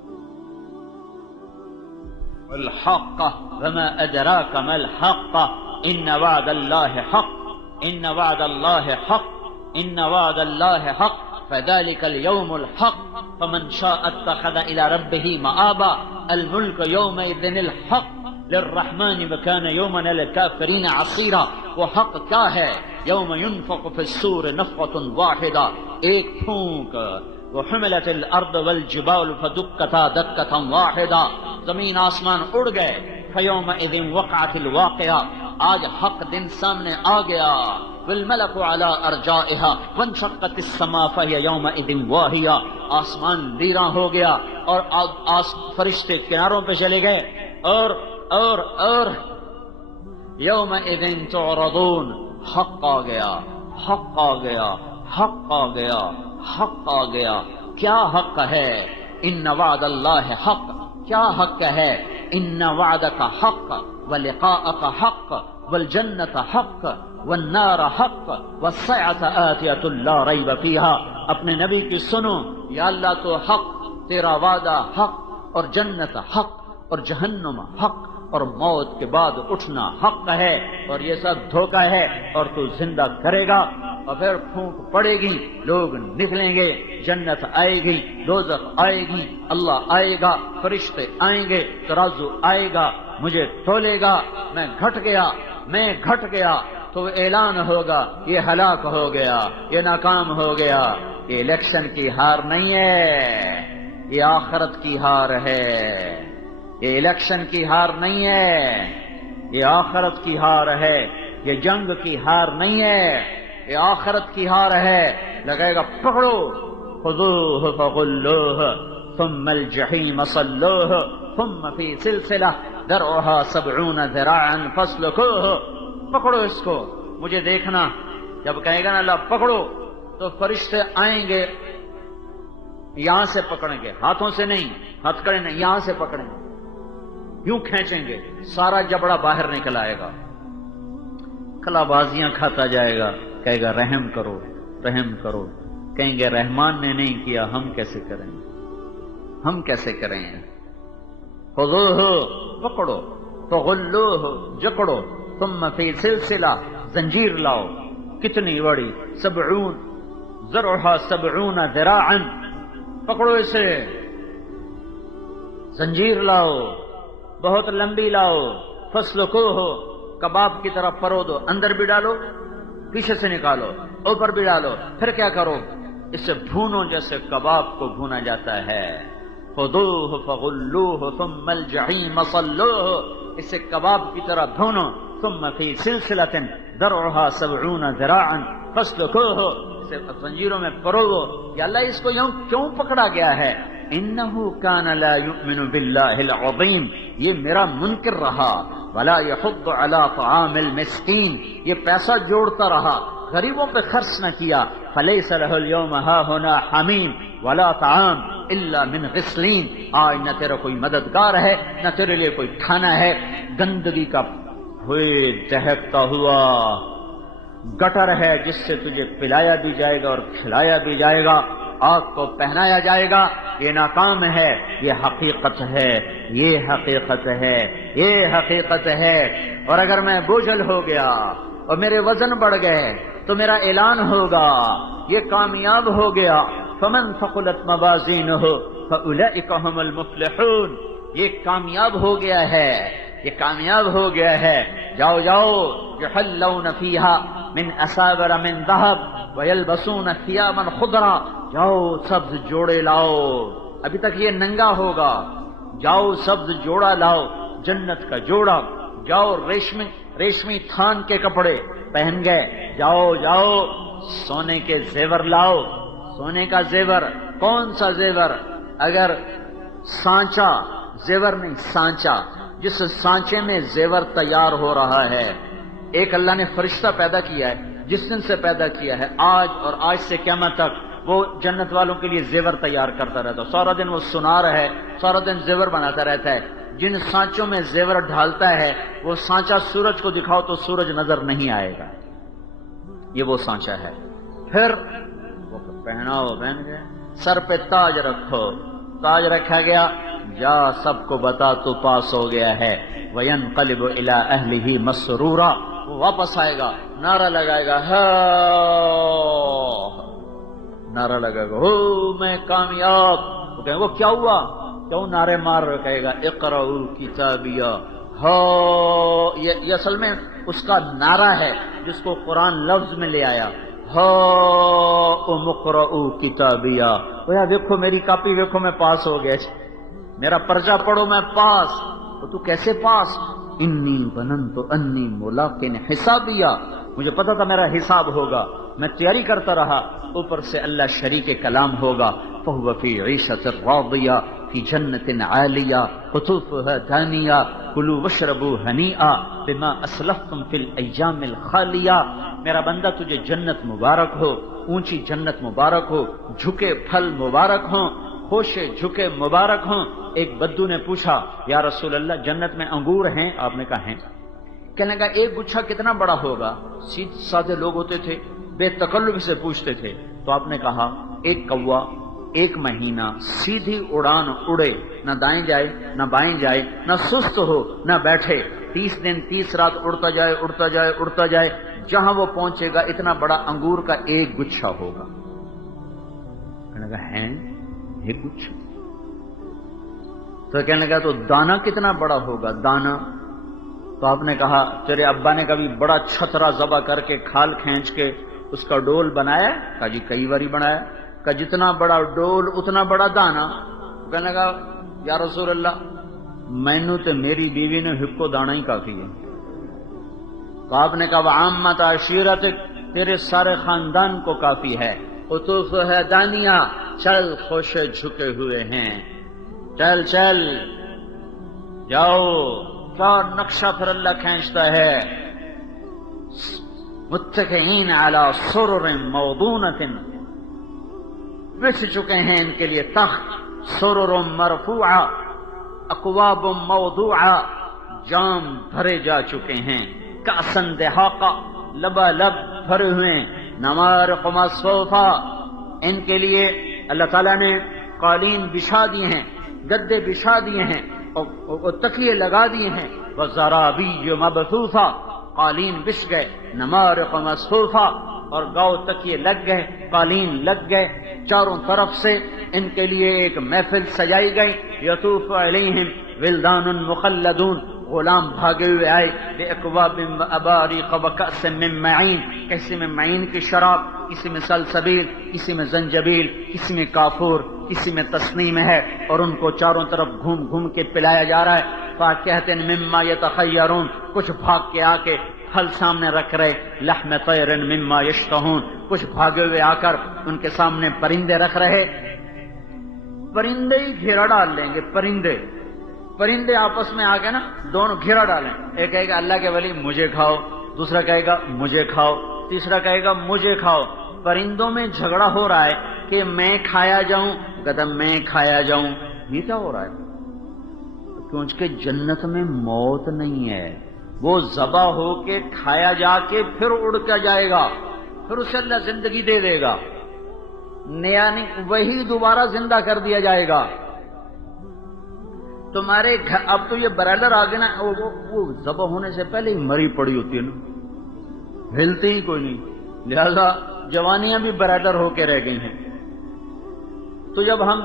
الحق وما ادراک ما الحق ان وعد اللہ حق. ان وعد اللہ حق. ان وعد اللہ حق فذلك اليوم الحق فمن شاء اتخذ الى ربه مآبا. الملك يومئذ الحق للرحمن وكان يوما للكافرين عصيرا. وہ حق کیا ہے؟ یوم ينفخ في الصور نفخة واحدة. ایک پھونک. وحملت الارض والجبال فدكتا دكة واحدة. زمین آسمان اڑ گئے. فيومئذ وقعت الواقعة. آج حق دن سامنے آ گیا. والملك على ارجائها وانشقت السماء فهي يومئذ واهية. آسمان ویراں ہو گیا اور فرشتے کناروں پہ چلے گئے. اور یومئذ تعرضون. حق آ گیا، حق آ گیا، حق آ گیا، حق آ گیا. کیا حق ہے؟ ان وعد اللہ حق. کیا حق ہے؟ ان وعدک حق ولقاءک حق والجنت حق والنار حق والسعة آتیۃ لا ریب فیہا. اپنے نبی کی سنو. یا اللہ تو حق، تیرا وعدہ حق، اور جنت حق، اور جہنم حق، اور موت کے بعد اٹھنا حق ہے، اور یہ سب دھوکہ ہے، اور تو زندہ کرے گا. اور پھر پھونک پڑے گی، لوگ نکلیں گے، جنت آئے گی، دوزخ آئے گی، اللہ آئے گا، فرشتے آئیں گے، ترازو آئے گا، مجھے تولے گا. میں گھٹ گیا تو اعلان ہوگا یہ ہلاک ہو گیا، یہ ناکام ہو گیا. یہ الیکشن کی ہار نہیں ہے، یہ آخرت کی ہار ہے. یہ الیکشن کی ہار نہیں ہے، یہ آخرت کی ہار ہے. یہ جنگ کی ہار نہیں ہے، یہ آخرت کی ہار ہے. لگے گا پکڑو، خذوہ فغلوہ ثم الجحیم صلوہ ثم فی سلسلہ درعها 70 ذراعا فاسلکوہ. پکڑو اس کو. مجھے دیکھنا جب کہے گا نا اللہ پکڑو تو فرشتے آئیں گے، یہاں سے پکڑیں گے، ہاتھوں سے نہیں، ہتھ کڑے نہیں، یہاں سے پکڑیں گے، یوں کھینچیں گے، سارا جبڑا باہر نکل آئے گا، کلا بازیاں کھاتا جائے گا، کہے گا رحم کرو رحم کرو. کہیں گے رحمان نے نہیں کیا، ہم کیسے کریں، ہم کیسے کریں. خذوہ پکڑو، فغلوہ جکڑو، ثم فی سلسلہ زنجیر لاؤ، کتنی بڑی، 70 ذرعها 70 ذراعا، پکڑو اسے، زنجیر لاؤ بہت لمبی لاؤ، فسلکوہ کباب کی طرح پرو دو، اندر بھی ڈالو پیچھے سے نکالو اوپر بھی ڈالو، پھر کیا کرو اسے بھونو جیسے کباب کو بھونا جاتا ہے. خذوہ فغلوہ ثم الجحیم صلوہ، اسے کباب کی طرح بھونو. ثم فی سلسلۃ درعها 70 ذراعا فاسلکوہ، اسے زنجیروں میں پرو دو. یا اللہ اس کو یوں کیوں پکڑا گیا ہے؟ انہ کان لا یؤمن باللہ العظیم، یہ میرا منکر رہا. ولا یحض علی طعام المسکین، یہ پیسہ جوڑتا رہا، غریبوں پہ خرچ نہ کیا. فلیس لہ اليوم ہاہنا حمیم ولا طعام الا من غسلین، آج نہ تیرا کوئی مددگار ہے نہ تیرے لیے کوئی کھانا ہے، گندگی کا ہوئے دہکتا ہوا گٹر ہے جس سے تجھے پلایا بھی جائے گا اور کھلایا بھی جائے گا، آگ کو پہنایا جائے گا. یہ ناکام ہے، یہ حقیقت ہے، یہ حقیقت ہے، یہ حقیقت ہے. اور اگر میں بوجھل ہو گیا اور میرے وزن بڑھ گئے تو میرا اعلان ہوگا یہ کامیاب ہو گیا. فمن ثقلت موازینہ فاولئک هم المفلحون، یہ کامیاب ہو گیا ہے، یہ کامیاب ہو گیا ہے. جاؤ جاؤ، یحلون فیہا من اساور من ذہب ویلبسون ثیابا خضرا، جاؤ سبز جوڑے لاؤ. ابھی تک یہ ننگا ہوگا، جاؤ سبز جوڑا لاؤ، جنت کا جوڑا. جاؤ ریشمی تھان کے کپڑے پہن گئے، جاؤ جاؤ سونے کے زیور لاؤ. سونے کا زیور، کون سا زیور؟ اگر سانچا زیور نہیں، سانچا، جس سانچے میں زیور تیار ہو رہا ہے. ایک اللہ نے فرشتہ پیدا کیا ہے، جس دن سے پیدا کیا ہے آج، اور آج سے قیامت تک وہ جنت والوں کے لیے زیور تیار کرتا رہتا ہے. سارا دن وہ سنار ہے، سارا دن زیور بناتا رہتا ہے. جن سانچوں میں زیور ڈھالتا ہے وہ سانچا سورج کو دکھاؤ تو سورج نظر نہیں آئے گا، یہ وہ سانچا ہے. پھر وہ پہناؤ، پہن گئے. سر پہ تاج رکھو، تاج رکھا گیا، جا سب کو بتا تو پاس ہو گیا ہے. وَيَنْقَلِبُ إِلَىٰ أَهْلِهِ مَسْرُورًا، وہ واپس آئے گا، نعرہ لگائے گا، نعرہ لگائے گا، ہو میں کامیاب. وہ کہیں وہ کیا ہوا، کیوں نعرے مار رہے؟ کہے گا اقرؤ کتابیہ. یہ اصل میں اس کا نعرہ ہے جس کو قرآن لفظ میں لے آیا. اقرؤ کتابیہ، دیکھو میری کاپی، دیکھو میں پاس ہو گیا، میرا پرچہ پڑھو میں پاس. تو کیسے پاس؟ انی ظننت انی ملاق حسابیہ، مجھے پتا تھا میرا حساب ہوگا، میں تیاری کرتا رہا. اوپر سے اللہ شریک کلام ہوگا. فہو فی عیشۃ راضیہ فی جنت عالیہ قطوفها دانیہ کلوا واشربوا ہنیئا بما اسلفتم فی الایام الخالیہ. میرا بندہ تجھے جنت مبارک ہو، اونچی جنت مبارک ہو، جھکے پھل مبارک ہوں، خوشے جھکے مبارک ہوں. ایک بدو نے پوچھا یا رسول اللہ جنت میں انگور ہیں؟ آپ نے کہا ہیں. کہنے لگا ایک گچھا کتنا بڑا ہوگا؟ سیدھے سادے لوگ ہوتے تھے، بے تکلف سے پوچھتے تھے. تو آپ نے کہا ایک کوا 1 مہینہ سیدھی اڑان اڑے، نہ دائیں جائے نہ بائیں جائے، نہ سست ہو نہ بیٹھے، 30 دن 30 رات اڑتا جائے اڑتا جائے اڑتا جائے، جہاں وہ پہنچے گا اتنا بڑا انگور کا ایک گچھا ہوگا. کہنے لگا ہیں ایک گچھا؟ تو کہنے لگا تو دانا کتنا بڑا ہوگا؟ دانا؟ تو آپ نے کہا تیرے ابا نے کبھی بڑا چھترا ذبح کر کے کھال کھینچ کے اس کا ڈول بنایا؟ کہا جی کئی باری بنایا. کہ جتنا بڑا ڈول اتنا بڑا دانا. کہنے لگا یا رسول اللہ مینو تے میری بیوی نے ہکو دانا ہی کافی ہے. تو آپ نے کہا وعامت عشیرتک، تیرے سارے خاندان کو کافی ہے. قطوف ہے دانیہ، چل خوشے جھکے ہوئے ہیں، چل چل جاؤ، کیا نقشہ پھر اللہ کھینچتا ہے، متکئین علی سرر موضونۃ، بچھ چکے ہیں ان کے لیے تخت، سرر مرفوعہ، اکواب موضوعہ، جام بھرے جا چکے ہیں، کأسا دہاقا، لبالب بھرے ہوئے، نمارق مصفوفہ، ان کے لیے اللہ تعالیٰ نے قالین بچھا دیے ہیں، گدے بچھا دیے ہیں اور تکیے لگا دیے ہیں، وزرابی مبثوثہ، قالین بچھ گئے، نمارق مصفوفہ، اور گاؤ تکیے لگ گئے، قالین لگ گئے، چاروں طرف سے ان کے لیے ایک محفل سجائی گئی، یطوف علیہم ولدان مخلدون، غلام بھاگے ہوئے آئے، بأکواب واباریق وکأس من معین، کسی میں معین کی شراب، کسی میں سلسبیل، کسی میں زنجبیل، کسی میں کافور، کسی میں تسنیم ہے، اور ان کو چاروں طرف گھوم گھوم کے پلایا جا رہا ہے، فاکہۃ مما یتخیرون، کچھ بھاگ کے آ کے پھل سامنے رکھ رہے، لحم طیر مما یشتہون، کچھ بھاگے ہوئے آ کر ان کے سامنے پرندے رکھ رہے، پرندے ہی گھیرا ڈال لیں گے، پرندے آپس میں آ کے نا دونوں گھیرا ڈالیں، ایک کہے گا اللہ کے ولی مجھے کھاؤ، دوسرا کہے گا مجھے کھاؤ، تیسرا کہے گا مجھے کھاؤ، پرندوں میں جھگڑا ہو رہا ہے کہ میں کھایا جاؤں، کہتا میں کھایا جاؤں، یہ کیا ہو رہا ہے؟ کیونکہ جنت میں موت نہیں ہے، وہ ذبح ہو کے کھایا جا کے پھر اڑ کے جائے گا، پھر اسے اللہ زندگی دے دے گا، نیا نہیں، وہی دوبارہ زندہ کر دیا جائے گا۔ تمہارے گھر اب تو یہ برائلر آ گئے نا، وہ ذبح ہونے سے پہلے ہی مری پڑی ہوتی ہے نا، ہلتی ہی کوئی نہیں، لہذا جوانیاں بھی برائلر ہو کے رہ گئی ہیں۔ تو جب ہم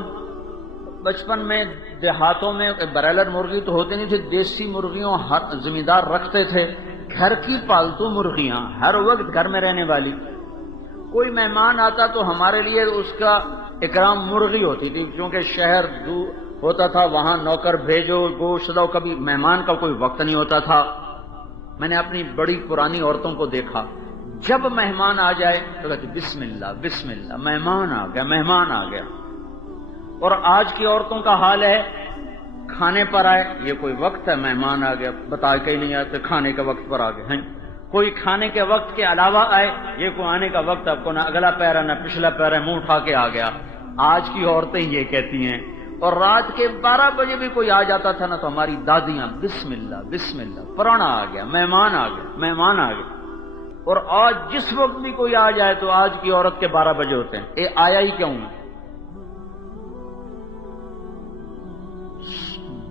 بچپن میں دیہاتوں میں برائلر مرغی تو ہوتی نہیں تھی، دیسی مرغیوں ہر زمیندار رکھتے تھے، گھر کی پالتو مرغیاں ہر وقت گھر میں رہنے والی، کوئی مہمان آتا تو ہمارے لیے اس کا اکرام مرغی ہوتی تھی، کیونکہ شہر دور ہوتا تھا، وہاں نوکر بھیجو، گوشت لاؤ، کبھی مہمان کا کوئی وقت نہیں ہوتا تھا۔ میں نے اپنی بڑی پرانی عورتوں کو دیکھا، جب مہمان آ جائے تو کہتے بسم اللہ بسم اللہ، مہمان آ گیا مہمان آ گیا۔ اور آج کی عورتوں کا حال ہے، کھانے پر آئے، یہ کوئی وقت ہے مہمان آ گیا، بتا کے ہی نہیں آتے، کھانے کے وقت پر آ گئے ہیں، کوئی کھانے کے وقت کے علاوہ آئے، یہ کوئی آنے کا وقت آپ کو نہ اگلا پیر ہے نہ پچھلا پیر ہے، منہ اٹھا کے آ گیا۔ آج کی عورتیں یہ کہتی ہیں، اور رات کے 12 بجے بھی کوئی آ جاتا تھا نا تو ہماری دادیاں بسم اللہ بسم اللہ، پرانا آ گیا، مہمان آ گیا مہمان آ گیا۔ اور آج جس وقت بھی کوئی آ جائے تو آج کی عورت کے 12 بجے ہوتے ہیں، اے آیا ہی کیوں؟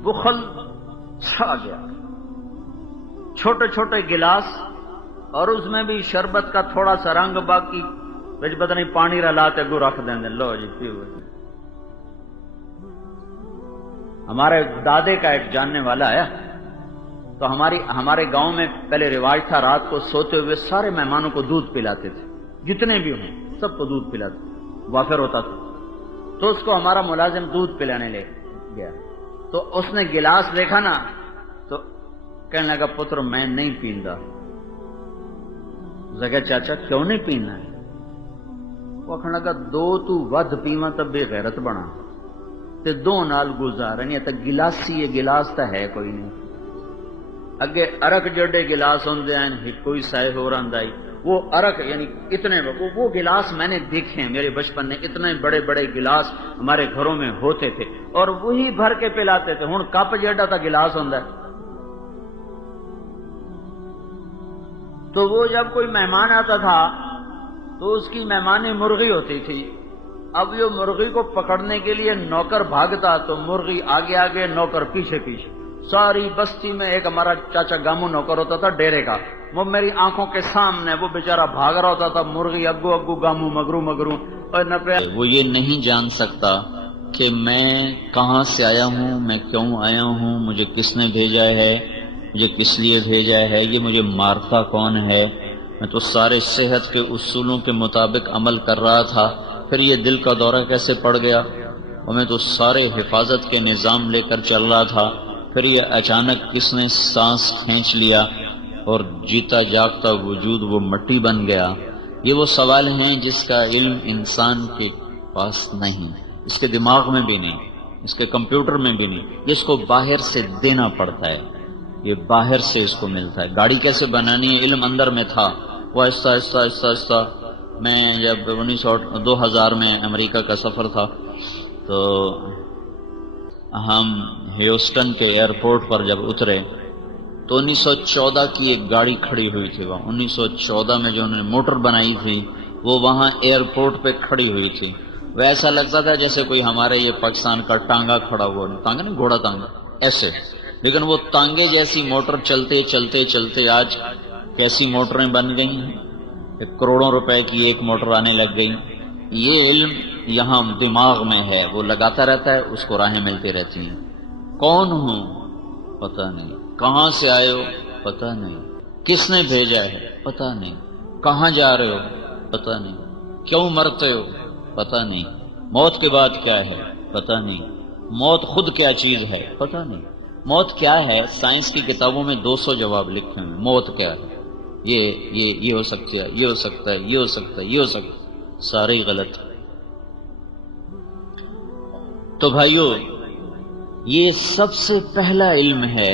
بخل چھا گیا، چھوٹے چھوٹے گلاس، اور اس میں بھی شربت کا تھوڑا سا رنگ، باقی بچ پتہ نہیں پانی رلاتے گو رکھ دیں گے، لو جی پیو۔ ہمارے دادے کا ایک جاننے والا ہے، تو ہمارے گاؤں میں پہلے رواج تھا، رات کو سوتے ہوئے سارے مہمانوں کو دودھ پلاتے تھے، جتنے بھی ہوں سب کو دودھ پلاتے، وافر ہوتا تھا۔ تو اس کو ہمارا ملازم دودھ پلانے لے گیا، تو اس نے گلاس دیکھا نا تو کہنے لگا پتر میں نہیں پیندا۔ جگہ چاچا کیوں نہیں پینا ہے؟ وہ کہنے لگا دو تو ود پیواں تب بے غیرت بنا تے دو نال گزارا نہیں تے گلاسی، یہ گلاس تا ہے کوئی نہیں، اگے ارک جڑے گلاس ہوندے ہیں، کوئی سائے ہو رہندا ہے، وہ ارک یعنی اتنے وہ گلاس میں نے دیکھے ہیں، میرے بچپن میں اتنے بڑے بڑے گلاس ہمارے گھروں میں ہوتے تھے، اور وہی بھر کے پلاتے تھے۔ ہن کپ جڑا تا گلاس ہوندا ہے، تو وہ جب کوئی مہمان آتا تھا تو اس کی مہمانی مرغی ہوتی تھی، اب یہ مرغی کو پکڑنے کے لیے نوکر بھاگتا تو مرغی آگے آگے نوکر پیچھے پیچھے، ساری بستی میں ایک ہمارا چاچا گامو نوکر ہوتا تھا ڈیرے کا، وہ میری آنکھوں کے سامنے وہ بیچارہ بھاگ رہا ہوتا تھا، مرغی اگو اگو گامو مگرو مگرو، اور وہ یہ نہیں جان سکتا کہ میں کہاں سے آیا ہوں، میں کیوں آیا ہوں، مجھے کس نے بھیجا ہے، مجھے کس لیے بھیجا ہے، یہ مجھے مارتا کون ہے۔ میں تو سارے صحت کے اصولوں کے مطابق عمل کر رہا تھا، پھر یہ دل کا دورہ کیسے پڑ گیا، اور میں تو سارے حفاظت کے نظام لے کر چل رہا تھا، پھر یہ اچانک کس نے سانس کھینچ لیا اور جیتا جاگتا وجود وہ مٹی بن گیا۔ یہ وہ سوال ہیں جس کا علم انسان کے پاس نہیں، اس کے دماغ میں بھی نہیں، اس کے کمپیوٹر میں بھی نہیں، اس کو باہر سے دینا پڑتا ہے، یہ باہر سے اس کو ملتا ہے۔ گاڑی کیسے بنانی ہے علم اندر میں تھا، وہ آہستہ آہستہ آہستہ آہستہ۔ میں جب 2000 میں امریکہ کا سفر تھا تو ہم ہیوسٹن کے ایئرپورٹ پر جب اترے تو 1914 کی ایک گاڑی کھڑی ہوئی تھی، وہاں 1914 میں جو انہوں نے موٹر بنائی تھی وہ وہاں ایئرپورٹ پہ کھڑی ہوئی تھی۔ وہ ایسا لگتا تھا جیسے کوئی ہمارے یہ پاکستان کا ٹانگا کھڑا ہوا، ٹانگا نہیں، گھوڑا ٹانگا ایسے، لیکن وہ ٹانگے جیسی موٹر چلتے چلتے چلتے آج کیسی موٹریں بن گئی ہیں، کروڑوں روپے کی ایک موٹر آنے لگ گئی۔ یہ علم یہاں دماغ میں ہے، وہ لگاتا رہتا ہے، اس کو راہیں ملتی رہتی ہیں۔ کون ہوں پتہ نہیں، کہاں سے آئے ہو پتہ نہیں، کس نے بھیجا ہے پتہ نہیں، کہاں جا رہے ہو پتہ نہیں، کیوں مرتے ہو پتہ نہیں، موت کے بعد کیا ہے پتہ نہیں، موت خود کیا چیز ہے پتہ نہیں، موت کیا ہے سائنس کی کتابوں میں 200 جواب لکھے ہیں، موت کیا ہے، یہ ہو سکتا ہے، یہ ہو سکتا ہے، یہ ہو سکتا ہے، یہ ہو سکتا ہے، سارے ہی غلط۔ تو بھائیو، یہ سب سے پہلا علم ہے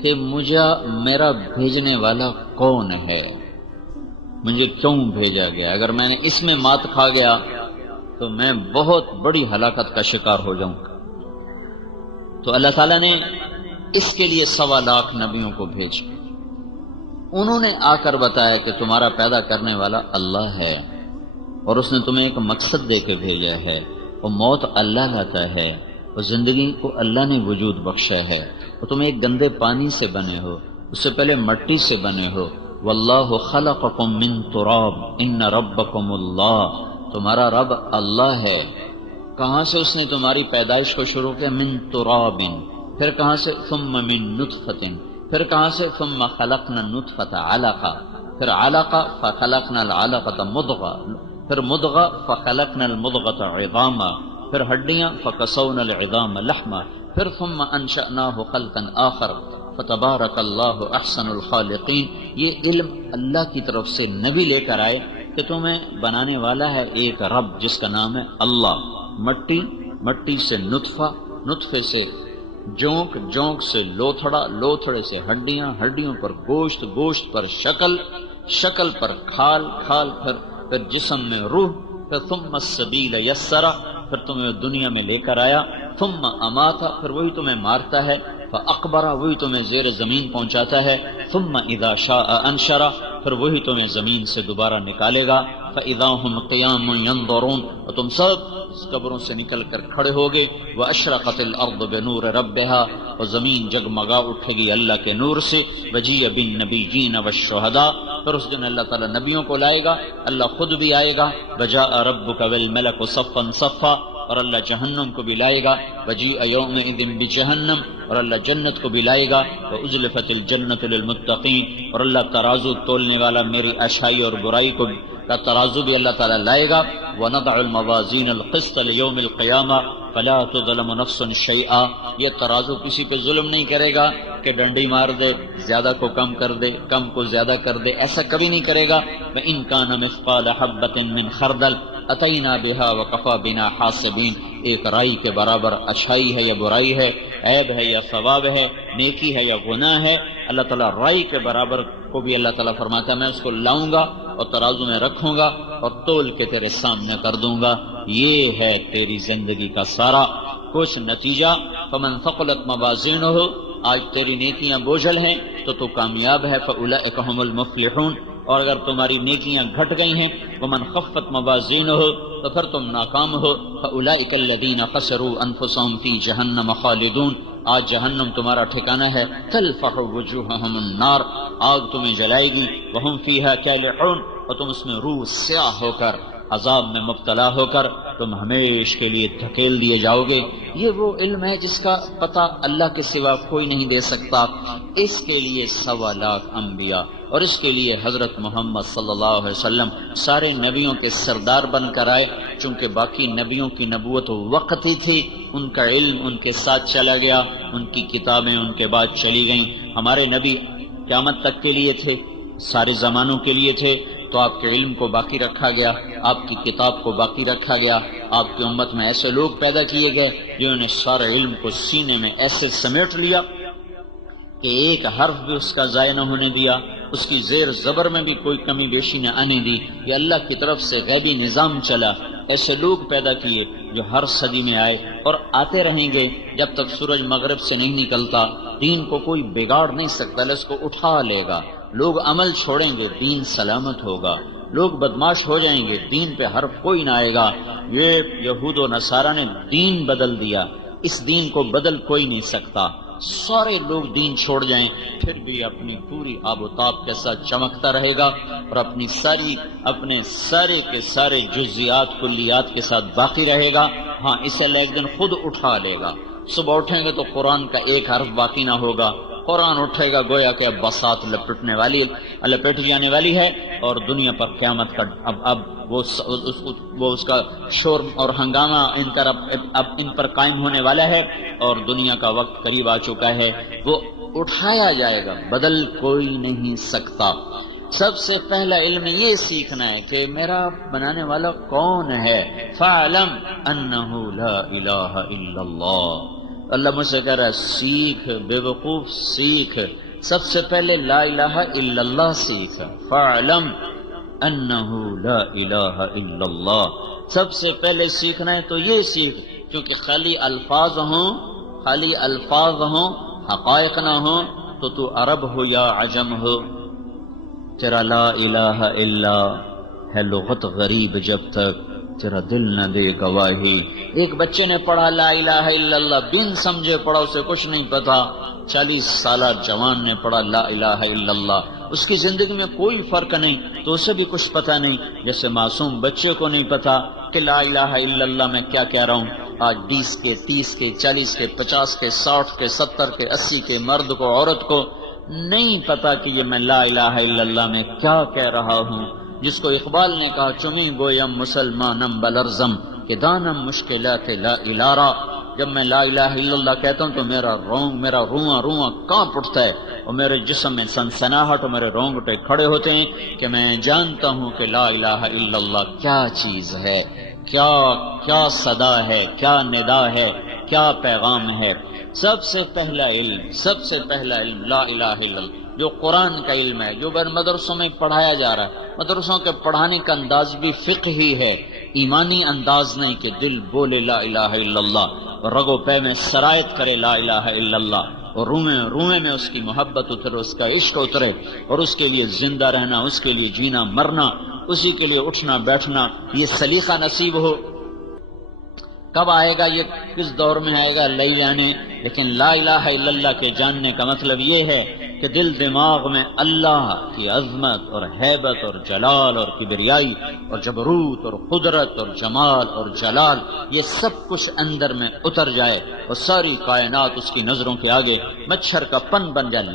کہ مجھے میرا بھیجنے والا کون ہے، مجھے کیوں بھیجا گیا۔ اگر میں نے اس میں مات کھا گیا تو میں بہت بڑی ہلاکت کا شکار ہو جاؤں گا۔ تو اللہ تعالیٰ نے اس کے لیے 1.25 لاکھ نبیوں کو بھیجا، انہوں نے آ کر بتایا کہ تمہارا پیدا کرنے والا اللہ ہے اور اس نے تمہیں ایک مقصد دے کے بھیجا ہے، اور موت اللہ لاتا ہے اور زندگی کو اللہ نے وجود بخشا ہے، اور تم ایک گندے پانی سے بنے ہو، اس سے پہلے مٹی سے بنے ہو۔ واللہ خلقکم من تراب ان ربکم اللہ، تمہارا رب اللہ ہے۔ کہاں سے اس نے تمہاری پیدائش کو شروع کیا؟ من تراب، پھر کہاں سے؟ ثم من نطفۃ، پھر کہاں سے؟ ثم خلقنا النطفۃ علقہ، پھر علقہ فخلقنا العلقۃ مضغہ، پھر مضغہ فخلقنا المضغۃ عظاما، پھر ہڈیاں فکسونا العظام لحما، پھر ثم انشأناہ خلقا آخر فتبارک اللہ احسن الخالقین۔ یہ علم اللہ کی طرف سے نبی لے کر آئے کہ تمہیں بنانے والا ہے ایک رب جس کا نام ہے اللہ۔ مٹی سے نطفہ، نطفے سے جونک، جونک سے لوتھڑا، لوتھڑے سے ہڈیاں، ہڈیوں پر گوشت، گوشت پر شکل، شکل پر کھال، کھال پھر جسم میں روح، پھر ثم السبیل یسرا، پھر تمہیں دنیا میں لے کر آیا، ثم اماتا، پھر وہی تمہیں مارتا ہے، فاقبرا، وہی تمہیں زیر زمین پہنچاتا ہے، ثم اذا شاء انشرا، پھر وہی تمہیں زمین سے دوبارہ نکالے گا، فاذا هم قیام ينظرون، اور تم سب قبروں سے نکل کر کھڑے ہوگے، واشرقت الارض بنور ربها، اور زمین جگمگا اٹھے گی اللہ کے نور سے، وجیء بالنبیین والشہداء، پھر اس دن اللہ تعالیٰ نبیوں کو لائے گا، اللہ خود بھی آئے گا، وجاء ربک والملک صفا صفا، اور اللہ جہنم کو بھی لائے گا، وجیء یومئذ بجہنم، اور اللہ جنت کو بھی لائے گا، وازلفت الجنۃ للمتقین، اور اللہ ترازو تولنے والا میری اچھائی اور برائی کو کا ترازو بھی اللہ تعالیٰ لائے گا، وَنَضَعُ الْمَوَازِينَ الْقِسْطَ لِيَوْمِ الْقِيَامَةِ فَلَا تُظْلَمُ نَفْسٌ شَيْئًا، یہ ترازو کسی پہ ظلم نہیں کرے گا کہ ڈنڈی مار دے، زیادہ کو کم کر دے، کم کو زیادہ کر دے، ایسا کبھی نہیں کرے گا۔ وَإِن كَانَ مِثْقَالَ حَبَّةٍ مِّنْ خَرْدَلٍ أَتَيْنَا بِهَا وَكَفَىٰ بِنَا حَاسِبِينَ، ایک رائی کے برابر اچھائی ہے یا برائی ہے، عیب ہے یا ثواب ہے، نیکی ہے یا گناہ ہے، اللہ تعالیٰ رائی کے برابر کو بھی اللہ تعالیٰ فرماتا ہے میں اس کو لاؤں گا اور ترازو میں رکھوں گا اور تول کے تیرے سامنے کر دوں گا۔ یہ ہے تیری زندگی کا سارا کچھ نتیجہ۔ فمن ثقلت موازینہ، آج تیری نیکیاں بوجھل ہیں تو تو کامیاب ہے، فاولئک هم المفلحون، اور اگر تمہاری نیکیاں گھٹ گئی ہیں، ومن خفت موازینہ، تو پھر تم ناکام ہو، فاولئک الذین خسروا انفسهم فی جہنم خالدون، آج جہنم تمہارا ٹھکانہ ہے، تلفح وجوہہم النار، آگ تمہیں جلائے گی، وہم فیہا کالحون، اور تم اس میں روح سیاہ ہو کر، عذاب میں مبتلا ہو کر تم ہمیشہ کے لیے دھکیل دیے جاؤ گے۔ یہ وہ علم ہے جس کا پتہ اللہ کے سوا کوئی نہیں دے سکتا، اس کے لیے 1.25 لاکھ انبیاء، اور اس کے لیے حضرت محمد صلی اللہ علیہ وسلم سارے نبیوں کے سردار بن کر آئے، چونکہ باقی نبیوں کی نبوت وقتی تھی، ان کا علم ان کے ساتھ چلا گیا، ان کی کتابیں ان کے بعد چلی گئیں۔ ہمارے نبی قیامت تک کے لیے تھے، سارے زمانوں کے لیے تھے، تو آپ کے علم کو باقی رکھا گیا، آپ کی کتاب کو باقی رکھا گیا، آپ کی امت میں ایسے لوگ پیدا کیے گئے جنہوں نے سارے علم کو سینے میں ایسے سمیٹ لیا کہ ایک حرف بھی اس کا ضائع نہ ہونے دیا، اس کی زیر زبر میں بھی کوئی کمی بیشی نہ آنے دی۔ یہ اللہ کی طرف سے غیبی نظام چلا۔ ایسے لوگ پیدا کیے جو ہر صدی میں آئے اور آتے رہیں گے جب تک سورج مغرب سے نہیں نکلتا۔ دین کو کوئی بگاڑ نہیں سکتا، اللہ اس کو اٹھا لے گا۔ لوگ عمل چھوڑیں گے، دین سلامت ہوگا۔ لوگ بدماش ہو جائیں گے، دین پہ حرف کوئی نہ آئے گا۔ یہ یہود و نصارہ نے دین بدل دیا، اس دین کو بدل کوئی نہیں سکتا۔ سارے لوگ دین چھوڑ جائیں پھر بھی اپنی پوری آب و تاب کے ساتھ چمکتا رہے گا اور اپنے سارے کے سارے جزیات کلیات کے ساتھ باقی رہے گا۔ ہاں، اسے اللہ ایک دن خود اٹھا لے گا۔ صبح اٹھیں گے تو قرآن کا ایک حرف باقی نہ ہوگا۔ قرآن اٹھے گا گویا کہ اب بساط لپٹ جانے والی ہے اور دنیا پر قیامت کا اب وہ اس کا شور اور ہنگامہ اب ان پر قائم ہونے والا ہے اور دنیا کا وقت قریب آ چکا ہے۔ وہ اٹھایا جائے گا، بدل کوئی نہیں سکتا۔ سب سے پہلا علم یہ سیکھنا ہے کہ میرا بنانے والا کون ہے۔ فَاعْلَمْ أَنَّهُ لَا إِلَٰهَ إِلَّا اللَّهُ۔ اللہ مجھ سے کہہ رہا ہے سیکھ، بے وقوف سیکھ، سب سے پہلے لا الہ الا اللہ سیکھ۔ فَاعْلَمْ أَنَّهُ لَا إِلَٰهَ إِلَّا اللَّهُ، سب سے پہلے سیکھنا ہے تو یہ سیکھ، کیونکہ خالی الفاظ ہوں حقائق نہ ہوں تو عرب ہو یا عجم ہو، تیرا لا الہ الا ہے لغت غریب جب تک تیرا دل نہ دے گواہی۔ ایک بچے نے پڑھا لا الہ الا اللہ، بن سمجھے پڑھا، اسے کچھ نہیں پتا۔ 40 سالہ جوان نے پڑھا لا الہ الا اللہ، اس کی زندگی میں کوئی فرق نہیں تو اسے بھی کچھ پتا نہیں، جیسے معصوم بچے کو نہیں پتا کہ لا الہ الا اللہ میں کیا کہہ رہا ہوں۔ آج 20 کے 30 کے 40 کے 50 کے 60 کے 70 کے 80 کے مرد کو عورت کو نہیں پتا کہ یہ میں لا الہ الا اللہ میں کیا کہہ رہا ہوں۔ جس کو اقبال نے کہا چمی گویم مسلمانم بلرزم کہ دانم مشکلات لا الارا، جب میں لا الہ الا اللہ کہتا ہوں تو میرا رواں کانپ اٹھتا ہے اور میرے جسم میں سنسناہٹ اور میرے رونگٹے کھڑے ہوتے ہیں کہ میں جانتا ہوں کہ لا الہ الا اللہ کیا چیز ہے، کیا صدا ہے، کیا ندا ہے، کیا پیغام ہے۔ سب سے پہلا علم لا الہ الا اللہ، جو قرآن کا علم ہے، جو مدرسوں میں پڑھایا جا رہا ہے۔ مدرسوں کے پڑھانے کا انداز بھی فقہی ہے، ایمانی انداز نہیں کہ دل بولے لا الہ الا اللہ اور رگو پے میں سرایت کرے لا الہ الا اللہ اور روئے میں اس کی محبت اترے، اس کا عشق اترے اور اس کے لیے زندہ رہنا، اس کے لیے جینا مرنا، اسی کے لیے اٹھنا بیٹھنا، یہ سلیقہ نصیب ہو۔ کب آئے گا یہ، کس دور میں آئے گا، اللہ جانے۔ لیکن لا الہ الا اللہ کے جاننے کا مطلب یہ ہے کہ دل دماغ میں اللہ کی عظمت اور ہیبت اور جلال اور کبریائی اور جبروت اور قدرت اور جمال اور جلال، یہ سب کچھ اندر میں اتر جائے اور ساری کائنات اس کی نظروں کے آگے مچھر کا پن بن جائے۔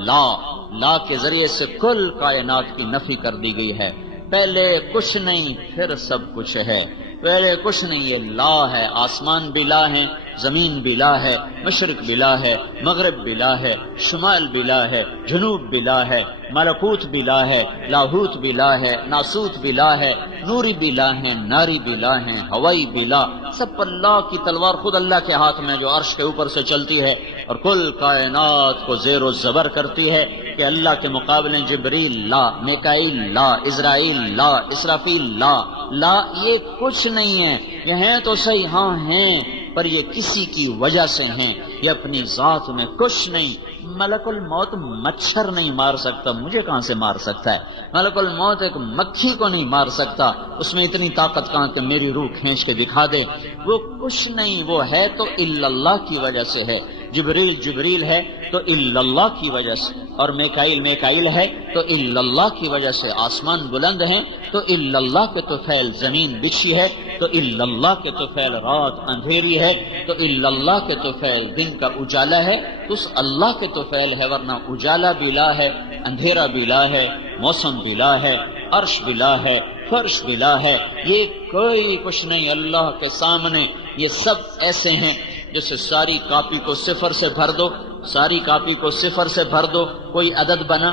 لا کے ذریعے سے کل کائنات کی نفی کر دی گئی ہے۔ پہلے کچھ نہیں پھر سب کچھ ہے، پہلے کچھ نہیں، یہ لا ہے۔ آسمان بھی لا ہے، زمین بھی لا ہے، مشرق بھی لا ہے، مغرب بھی لا ہے، شمال بھی لا ہے، جنوب بھی لا ہے، ملکوت بھی لا ہے، لاہوت بھی لا ہے، ناسوت بھی لا ہے، نوری بھی لا ہے، ناری بھی لا ہے، ہوائی بھی لا، سب پر لا کی تلوار خود اللہ کے ہاتھ میں جو عرش کے اوپر سے چلتی ہے اور کل کائنات کو زیر و زبر کرتی ہے کہ اللہ کے مقابلے جبریل لا، میکائیل لا، اسرائیل لا، اسرافیل لا، یہ کچھ نہیں ہے۔ یہ ہیں تو صحیح، ہاں ہیں، پر یہ کسی کی وجہ سے ہیں، یہ اپنی ذات میں کچھ نہیں۔ ملک الموت مچھر نہیں مار سکتا، مجھے کہاں سے مار سکتا ہے؟ ملک الموت ایک مکھی کو نہیں مار سکتا، اس میں اتنی طاقت کہاں کہ میری روح کھینچ کے دکھا دے؟ وہ کچھ نہیں، وہ ہے تو الا اللہ کی وجہ سے ہے۔ جبریل ہے تو الا اللہ کی وجہ سے، اور میکائیل ہے تو الا اللہ کی وجہ سے۔ آسمان بلند ہیں تو الا اللہ کے طفیل، زمین بچھی ہے تو الا اللہ کے طفیل، رات اندھیری ہے تو الا اللہ کے طفیل، دن کا اجالا ہے تو اس اللہ کے طفیل ہے، ورنہ اجالا بھی لا ہے، اندھیرا بھی لا ہے، موسم بھی لا ہے، عرش بھی لا ہے، فرش بھی لا ہے، یہ کوئی کچھ نہیں اللہ کے سامنے۔ یہ سب ایسے ہیں جیسے ساری کاپی کو صفر سے بھر دو، ساری کاپی کو صفر سے بھر دو، کوئی عدد بنا،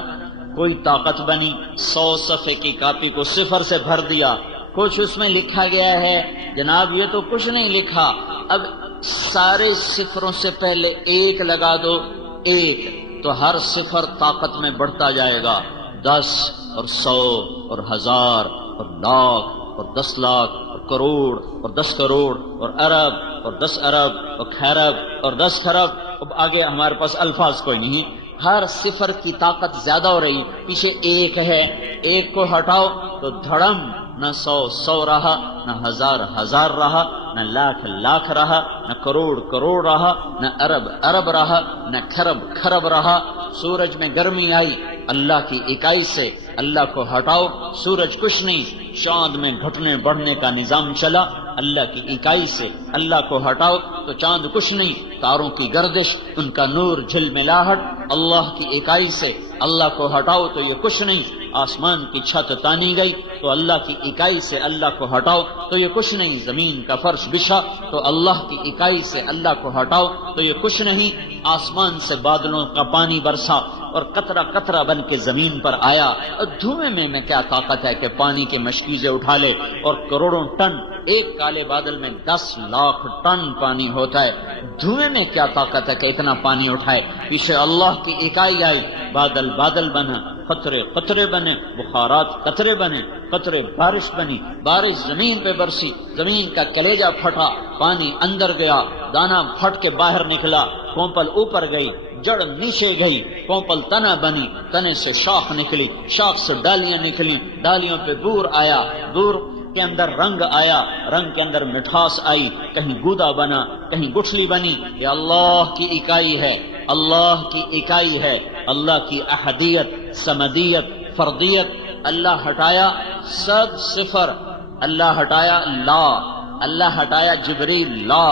کوئی طاقت بنی۔ 100 صفحے کی کاپی کو صفر سے بھر دیا، کچھ اس میں لکھا گیا ہے جناب یہ تو کچھ نہیں لکھا، اب سارے صفروں سے پہلے ایک لگا دو، ایک، تو ہر صفر طاقت میں بڑھتا جائے گا، 10 اور 100 اور 1000 اور لاکھ اور 10 لاکھ اور کروڑ اور 10 کروڑ اور ارب اور 10 ارب اور خیرب اور 10 خرب۔ اب آگے ہمارے پاس الفاظ کوئی نہیں، ہر صفر کی طاقت زیادہ ہو رہی، پیچھے ایک ہے، ایک کو ہٹاؤ تو دھڑم، نہ 100 رہا، نہ 1000 رہا، نہ لاکھ رہا، نہ کروڑ رہا، نہ ارب رہا، نہ خرب رہا۔ سورج میں گرمی آئی اللہ کی اکائی سے، اللہ کو ہٹاؤ سورج کچھ نہیں، چاند میں گھٹنے بڑھنے کا نظام چلا اللہ کی اکائی سے، اللہ کو ہٹاؤ تو چاند کچھ نہیں، تاروں کی گردش، ان کا نور جھلملاہٹ اللہ کی اکائی سے، اللہ کو ہٹاؤ تو یہ کچھ نہیں، آسمان کی چھت تانی گئی تو اللہ کی اکائی سے، اللہ کو ہٹاؤ تو یہ کچھ نہیں، زمین کا فرش بچھا تو اللہ کی اکائی سے، اللہ کو ہٹاؤ تو یہ کچھ نہیں، آسمان سے بادلوں کا پانی برسا اور قطرہ قطرہ بن کے زمین پر آیا، اور دھوئیں میں کیا طاقت ہے کہ پانی کے مشکیزیں اٹھا لے، اور کروڑوں ٹن، ایک کالے بادل میں 10 لاکھ ٹن پانی ہوتا ہے، دھوئیں میں کیا طاقت ہے کہ اتنا پانی اٹھائے، پیچھے اللہ کی اکائی آئی، بادل بنا، قطرے بنے، بخارات قطرے بنے، قطرے بارش بنی، بارش زمین پہ برسی، زمین کا کلیجہ پھٹا، پانی اندر گیا، دانا پھٹ کے باہر نکلا، کومپل اوپر گئی، جڑ نیچے گئی، کومپل تنا بنی، تنے سے شاخ نکلی، شاخ سے ڈالیاں نکلی، ڈالیوں پہ بور آیا، بور کے اندر رنگ آیا، رنگ کے اندر مٹھاس آئی، کہیں گودا بنا، کہیں گٹھلی بنی۔ یہ اللہ کی اکائی ہے، اللہ کی اکائی ہے، اللہ کی احدیت، سمدیت، فردیت۔ اللہ ہٹایا سب صفر، اللہ ہٹایا لا، اللہ ہٹایا جبریل لا،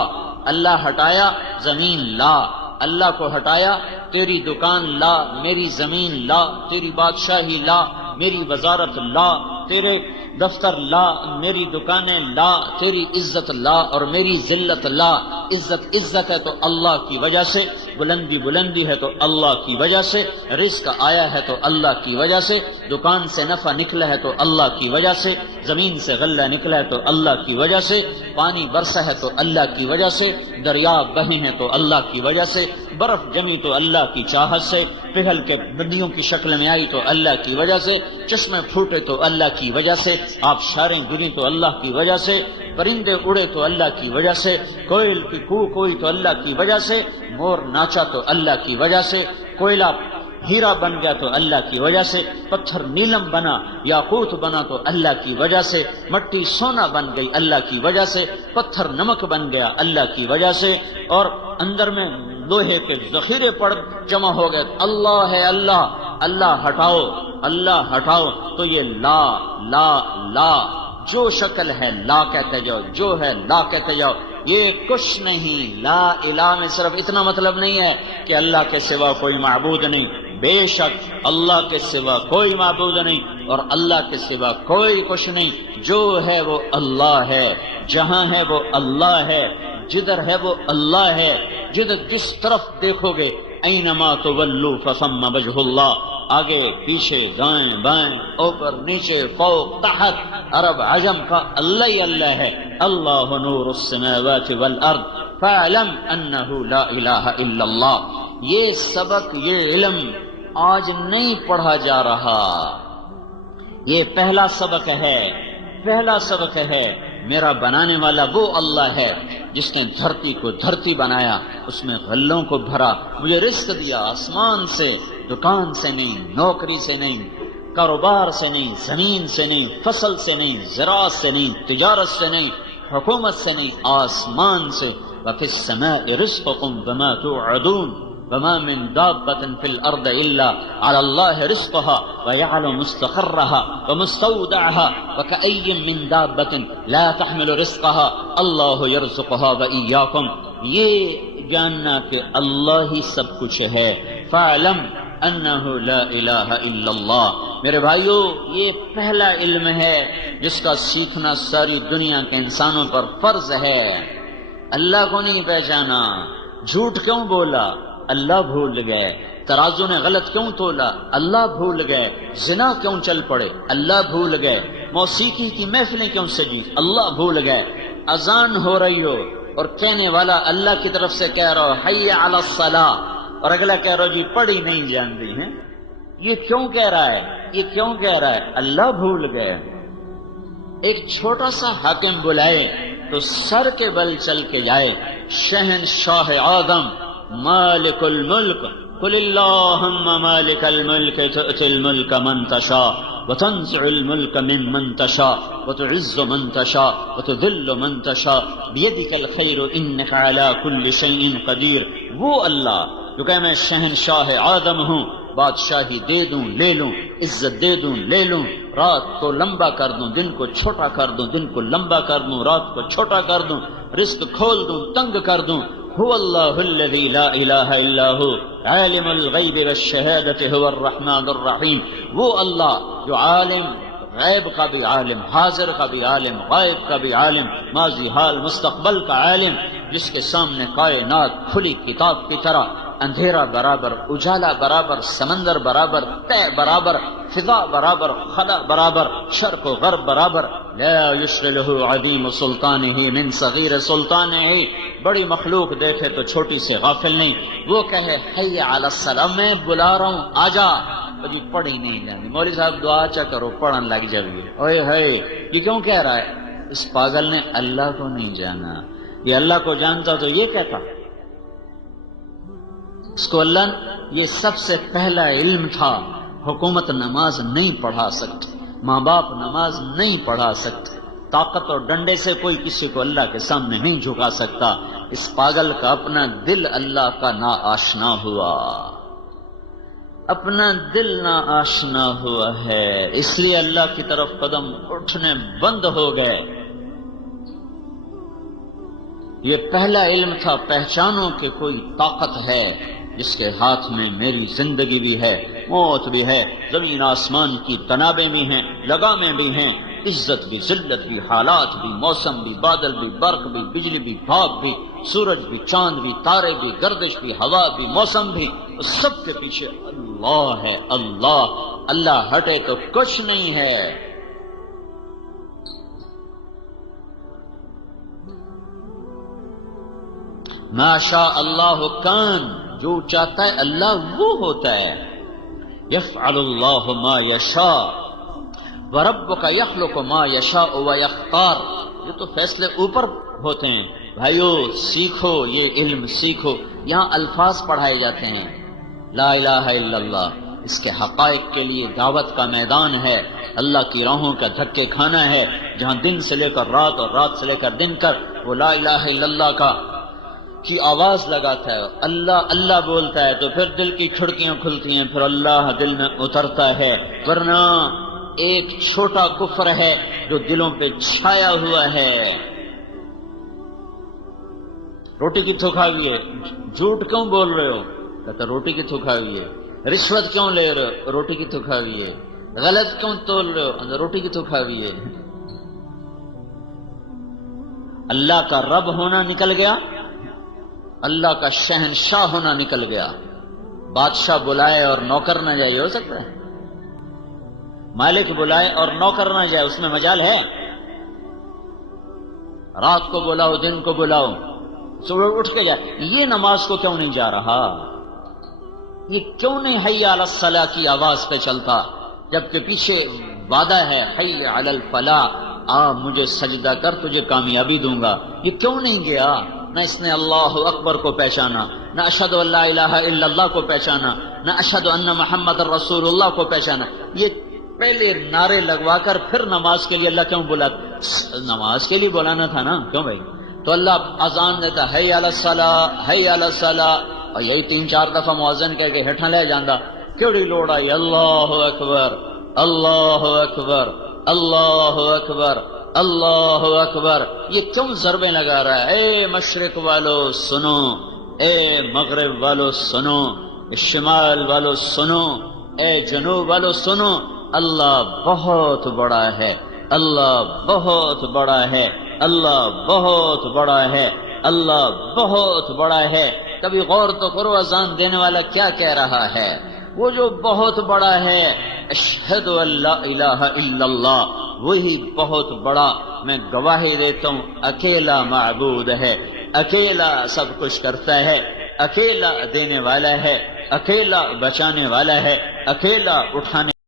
اللہ ہٹایا زمین لا، اللہ کو ہٹایا تیری دکان لا، میری زمین لا، تیری بادشاہی لا، میری وزارت لا، تیرے دفتر لا، میری دکانیں لا، تیری عزت لا اور میری ذلت لا۔ عزت ہے تو اللہ کی وجہ سے، بلندی ہے تو اللہ کی وجہ سے، رزق آیا ہے تو اللہ کی وجہ سے، دکان سے نفع نکلا ہے تو اللہ کی وجہ سے، زمین سے غلہ نکلا ہے تو اللہ کی وجہ سے، پانی برسا ہے تو اللہ کی وجہ سے، دریا بہے ہیں تو اللہ کی وجہ سے، برف جمی تو اللہ کی چاہت سے، پگھل کے ندیوں کی شکل میں آئی تو اللہ کی وجہ سے، چشمے پھوٹے تو اللہ کی وجہ سے، آبشاریں گری تو اللہ کی وجہ سے، پرندے اڑے تو اللہ کی وجہ سے، کوئل کی کوک ہوئی تو اللہ کی وجہ سے، مور ناچا تو اللہ کی وجہ سے، کوئلہ ہیرا بن گیا تو اللہ کی وجہ سے، پتھر نیلم بنا، یاقوت بنا تو اللہ کی وجہ سے، مٹی سونا بن گئی اللہ کی وجہ سے، پتھر نمک بن گیا اللہ کی وجہ سے، اور اندر میں لوہے کے ذخیرے پڑ جمع ہو گئے۔ اللہ ہے اللہ، اللہ ہٹاؤ تو یہ لا لا لا، جو شکل ہے لا کہتے جاؤ، جو ہے لا کہتے جاؤ، یہ کچھ نہیں۔ لا الہ میں صرف اتنا مطلب نہیں ہے کہ اللہ کے سوا کوئی معبود نہیں، بے شک اللہ کے سوا کوئی معبود نہیں اور اللہ کے سوا کوئی کچھ نہیں، جو ہے وہ اللہ ہے، جہاں ہے وہ اللہ ہے، جدھر ہے وہ اللہ ہے، جس طرف دیکھو گے اینما تولوا فثم وجہ اللہ، آگے پیچھے دائیں بائیں اوپر نیچے فوق تحت، عرب عجم کا اللہ ہی اللہ ہے۔ اللہ نور السماوات والارض فاعلم انہ لا الہ الا اللہ۔ یہ سبق، یہ علم آج نہیں پڑھا جا رہا، یہ پہلا سبق ہے، پہلا سبق ہے۔ میرا بنانے والا وہ اللہ ہے جس نے دھرتی کو دھرتی بنایا، اس میں غلوں کو بھرا، مجھے رزق دیا آسمان سے، دکان سے نہیں، نوکری سے نہیں، کاروبار سے نہیں، زمین سے نہیں، فصل سے نہیں، زراعت سے نہیں، تجارت سے نہیں، حکومت سے نہیں، آسمان سے۔ وَفِي السَّمَاءِ رِزْقُكُمْ وَمَا تُوعَدُونَ وَمَا مِن دَابَّةٍ فِي الْأَرْضِ إِلَّا عَلَى اللَّهِ رِزْقُهَا وَيَعْلَمُ مُسْتَقَرَّهَا وَمُسْتَوْدَعَهَا وَكَأَيٍّ مِّن دَابَّةٍ لَا تَحْمِلُ رِزْقَهَا اللَّهُ يَرْزُقُهَا وَإِيَّاكُمْ۔ یہ جاننا کہ اللہ ہی سب کچھ ہے، فَاعْلَمْ أَنَّهُ لَا إِلَٰهَ إِلَّا اللَّهُ۔ میرے بھائیو، یہ پہلا علم ہے جس کا سیکھنا ساری دنیا کے انسانوں پر فرض ہے۔ اللہ کو نہیں پہچانا، جھوٹ کیوں بولا؟ اللہ بھول گئے۔ ترازو نے غلط کیوں تولا؟ اللہ بھول گئے۔ زنا کیوں چل پڑے؟ اللہ بھول گئے۔ موسیقی کی محفلیں کیوں سجی؟ اللہ بھول گئے۔ اذان ہو رہی ہو اور کہنے والا اللہ کی طرف سے کہہ رہا ہو حی علی الصلاۃ، اور اگلا کہہ رہا ہو جی پڑھی نہیں جانتی ہیں، یہ کیوں کہہ رہا ہے؟ یہ کیوں کہہ رہا ہے؟ اللہ بھول گئے۔ ایک چھوٹا سا حاکم بلائے تو سر کے بل چل کے جائے، شہنشاہ آدم مالک الملک، قل اللہم مالک الملک تؤتی الملک من تشاء وتنزع الملک ممن تشاء وتعز من تشاء وتذل من تشاء بیدک الخیر انک علی کل شیء قدیر۔ وہ اللہ جو کہ میں شہنشاہ آدم ہوں، بادشاہی دے دوں لے لوں، عزت دے دوں لے لوں، رات کو لمبا کر دوں دن کو چھوٹا کر دوں، دن کو لمبا کر دوں رات کو چھوٹا کر دوں، رزق کھول دوں تنگ کر دوں۔ هو اللہ الذی لا الہ الا ہو عالم الغیب والشہادۃ هو الرحمن الرحیم۔ وہ اللہ جو عالم غیب کا بھی عالم، حاضر کا بھی عالم، غائب کا بھی عالم، ماضی حال مستقبل کا عالم، جس کے سامنے کائنات کھلی کتاب کی طرح، اندھیرا برابر اجالا برابر، سمندر برابر، طے برابر، فضا برابر، خلا برابر، شرق و غرب برابر۔ لا یشغلہ عظیم سلطانہ من صغیر سلطانہ، بڑی مخلوق دیکھے تو چھوٹی سے غافل نہیں۔ وہ کہے حی علی الصلاۃ، میں بلا رہا ہوں آجا، ابھی پڑھی نہیں جاندی، مولوی صاحب دعا چا کرو پڑھن لگ جائیے، اوئے ہے یہ کیوں کہہ رہا ہے؟ اس پاگل نے اللہ کو نہیں جانا، یہ اللہ کو جانتا تو یہ کہتا۔ اس کو اللہ یہ سب سے پہلا علم تھا، حکومت نماز نہیں پڑھا سکتی، ماں باپ نماز نہیں پڑھا سکتے، طاقت اور ڈنڈے سے کوئی کسی کو اللہ کے سامنے نہیں جھکا سکتا۔ اس پاگل کا اپنا دل اللہ کا نا آشنا ہوا، اپنا دل نا آشنا ہوا ہے، اس لیے اللہ کی طرف قدم اٹھنے بند ہو گئے۔ یہ پہلا علم تھا، پہچانو کہ کوئی طاقت ہے جس کے ہاتھ میں میری زندگی بھی ہے، موت بھی ہے، زمین آسمان کی تنابیں بھی ہیں، لگامیں بھی ہیں، عزت بھی، ذلت بھی، حالات بھی، موسم بھی، بادل بھی، برق بھی، بجلی بھی، بھاپ بھی، سورج بھی، چاند بھی، تارے بھی، گردش بھی، ہوا بھی، موسم بھی، سب کے پیچھے اللہ ہے۔ اللہ اللہ ہٹے تو کچھ نہیں ہے۔ ما شاء اللہ کان، جو چاہتا ہے اللہ وہ ہوتا ہے۔ یفعل اللہ ما یشاء وربک یخلق ما یشاء ویختار، یہ تو فیصلے اوپر ہوتے ہیں۔ بھائیو سیکھو، یہ علم سیکھو۔ یہاں الفاظ پڑھائے جاتے ہیں، لا الہ الا اللہ، اس کے حقائق کے لیے دعوت کا میدان ہے، اللہ کی راہوں کا دھکے کھانا ہے، جہاں دن سے لے کر رات اور رات سے لے کر دن کر وہ لا الہ الا اللہ کی آواز لگاتا ہے، اللہ اللہ بولتا ہے، تو پھر دل کی کھڑکیاں کھلتی ہیں، پھر اللہ دل میں اترتا ہے۔ ورنہ ایک چھوٹا کفر ہے جو دلوں پہ چھایا ہوا ہے۔ روٹی کی تو کھاوی ہے، جھوٹ کیوں بول رہے ہو؟ کہتا روٹی کی تو کھاوی ہے۔ رشوت کیوں لے رہے ہو؟ روٹی کی تو کھاوی ہے۔ غلط کیوں تول رہے ہو؟ روٹی کی تو کھاوی ہے۔ اللہ کا رب ہونا نکل گیا، اللہ کا شہنشاہ ہونا نکل گیا۔ بادشاہ بلائے اور نوکر نہ جائے، ہو سکتا ہے؟ مالک بلائے اور نوکر نہ جائے، اس میں مجال ہے؟ رات کو بلاؤ دن کو بلاؤ، صبح اٹھ کے جائے۔ یہ نماز کو کیوں نہیں جا رہا؟ یہ کیوں نہیں حی علی الصلاۃ کی آواز پہ چلتا، جبکہ پیچھے وعدہ ہے حی علی الفلاح، آ مجھے سجدہ کر تجھے کامیابی دوں گا۔ یہ کیوں نہیں گیا؟ نہ اس نے اللہ اکبر کو پہچانا، نہ اشہد ان لا الہ الا اللہ کو پہچانا، نہ اشہد ان محمد رسول اللہ کو پہچانا۔ یہ پہلے نعرے لگوا کر پھر نماز کے لیے اللہ کیوں بلاتا؟ نماز کے لیے بلانا تھا نا، کیوں بھائی؟ تو اللہ اذان دیتا حی علی الصلاۃ حی علی الصلاۃ، اور یہی 3-4 دفعہ مؤذن کہہ کے ہٹھا لے جاندہ، کیڑی لوڑ آئی اللہ اکبر اللہ اکبر اللہ اکبر اللہ اکبر۔ یہ کیوں ضربیں لگا رہا ہے؟ اے مشرق والو سنو، اے مغرب والو سنو، اے شمال والو سنو، اے جنوب والو سنو، اللہ بہت بڑا ہے، اللہ بہت بڑا ہے، اللہ بہت بڑا ہے، اللہ بہت بڑا ہے۔ کبھی غور تو کرو اذان دینے والا کیا کہہ رہا ہے؟ وہ جو بہت بڑا ہے، اشہد ان لا الہ الا اللہ وہی بہت بڑا میں گواہی دیتا ہوں اکیلا معبود ہے، اکیلا سب کچھ کرتا ہے، اکیلا دینے والا ہے، اکیلا بچانے والا ہے، اکیلا اٹھانے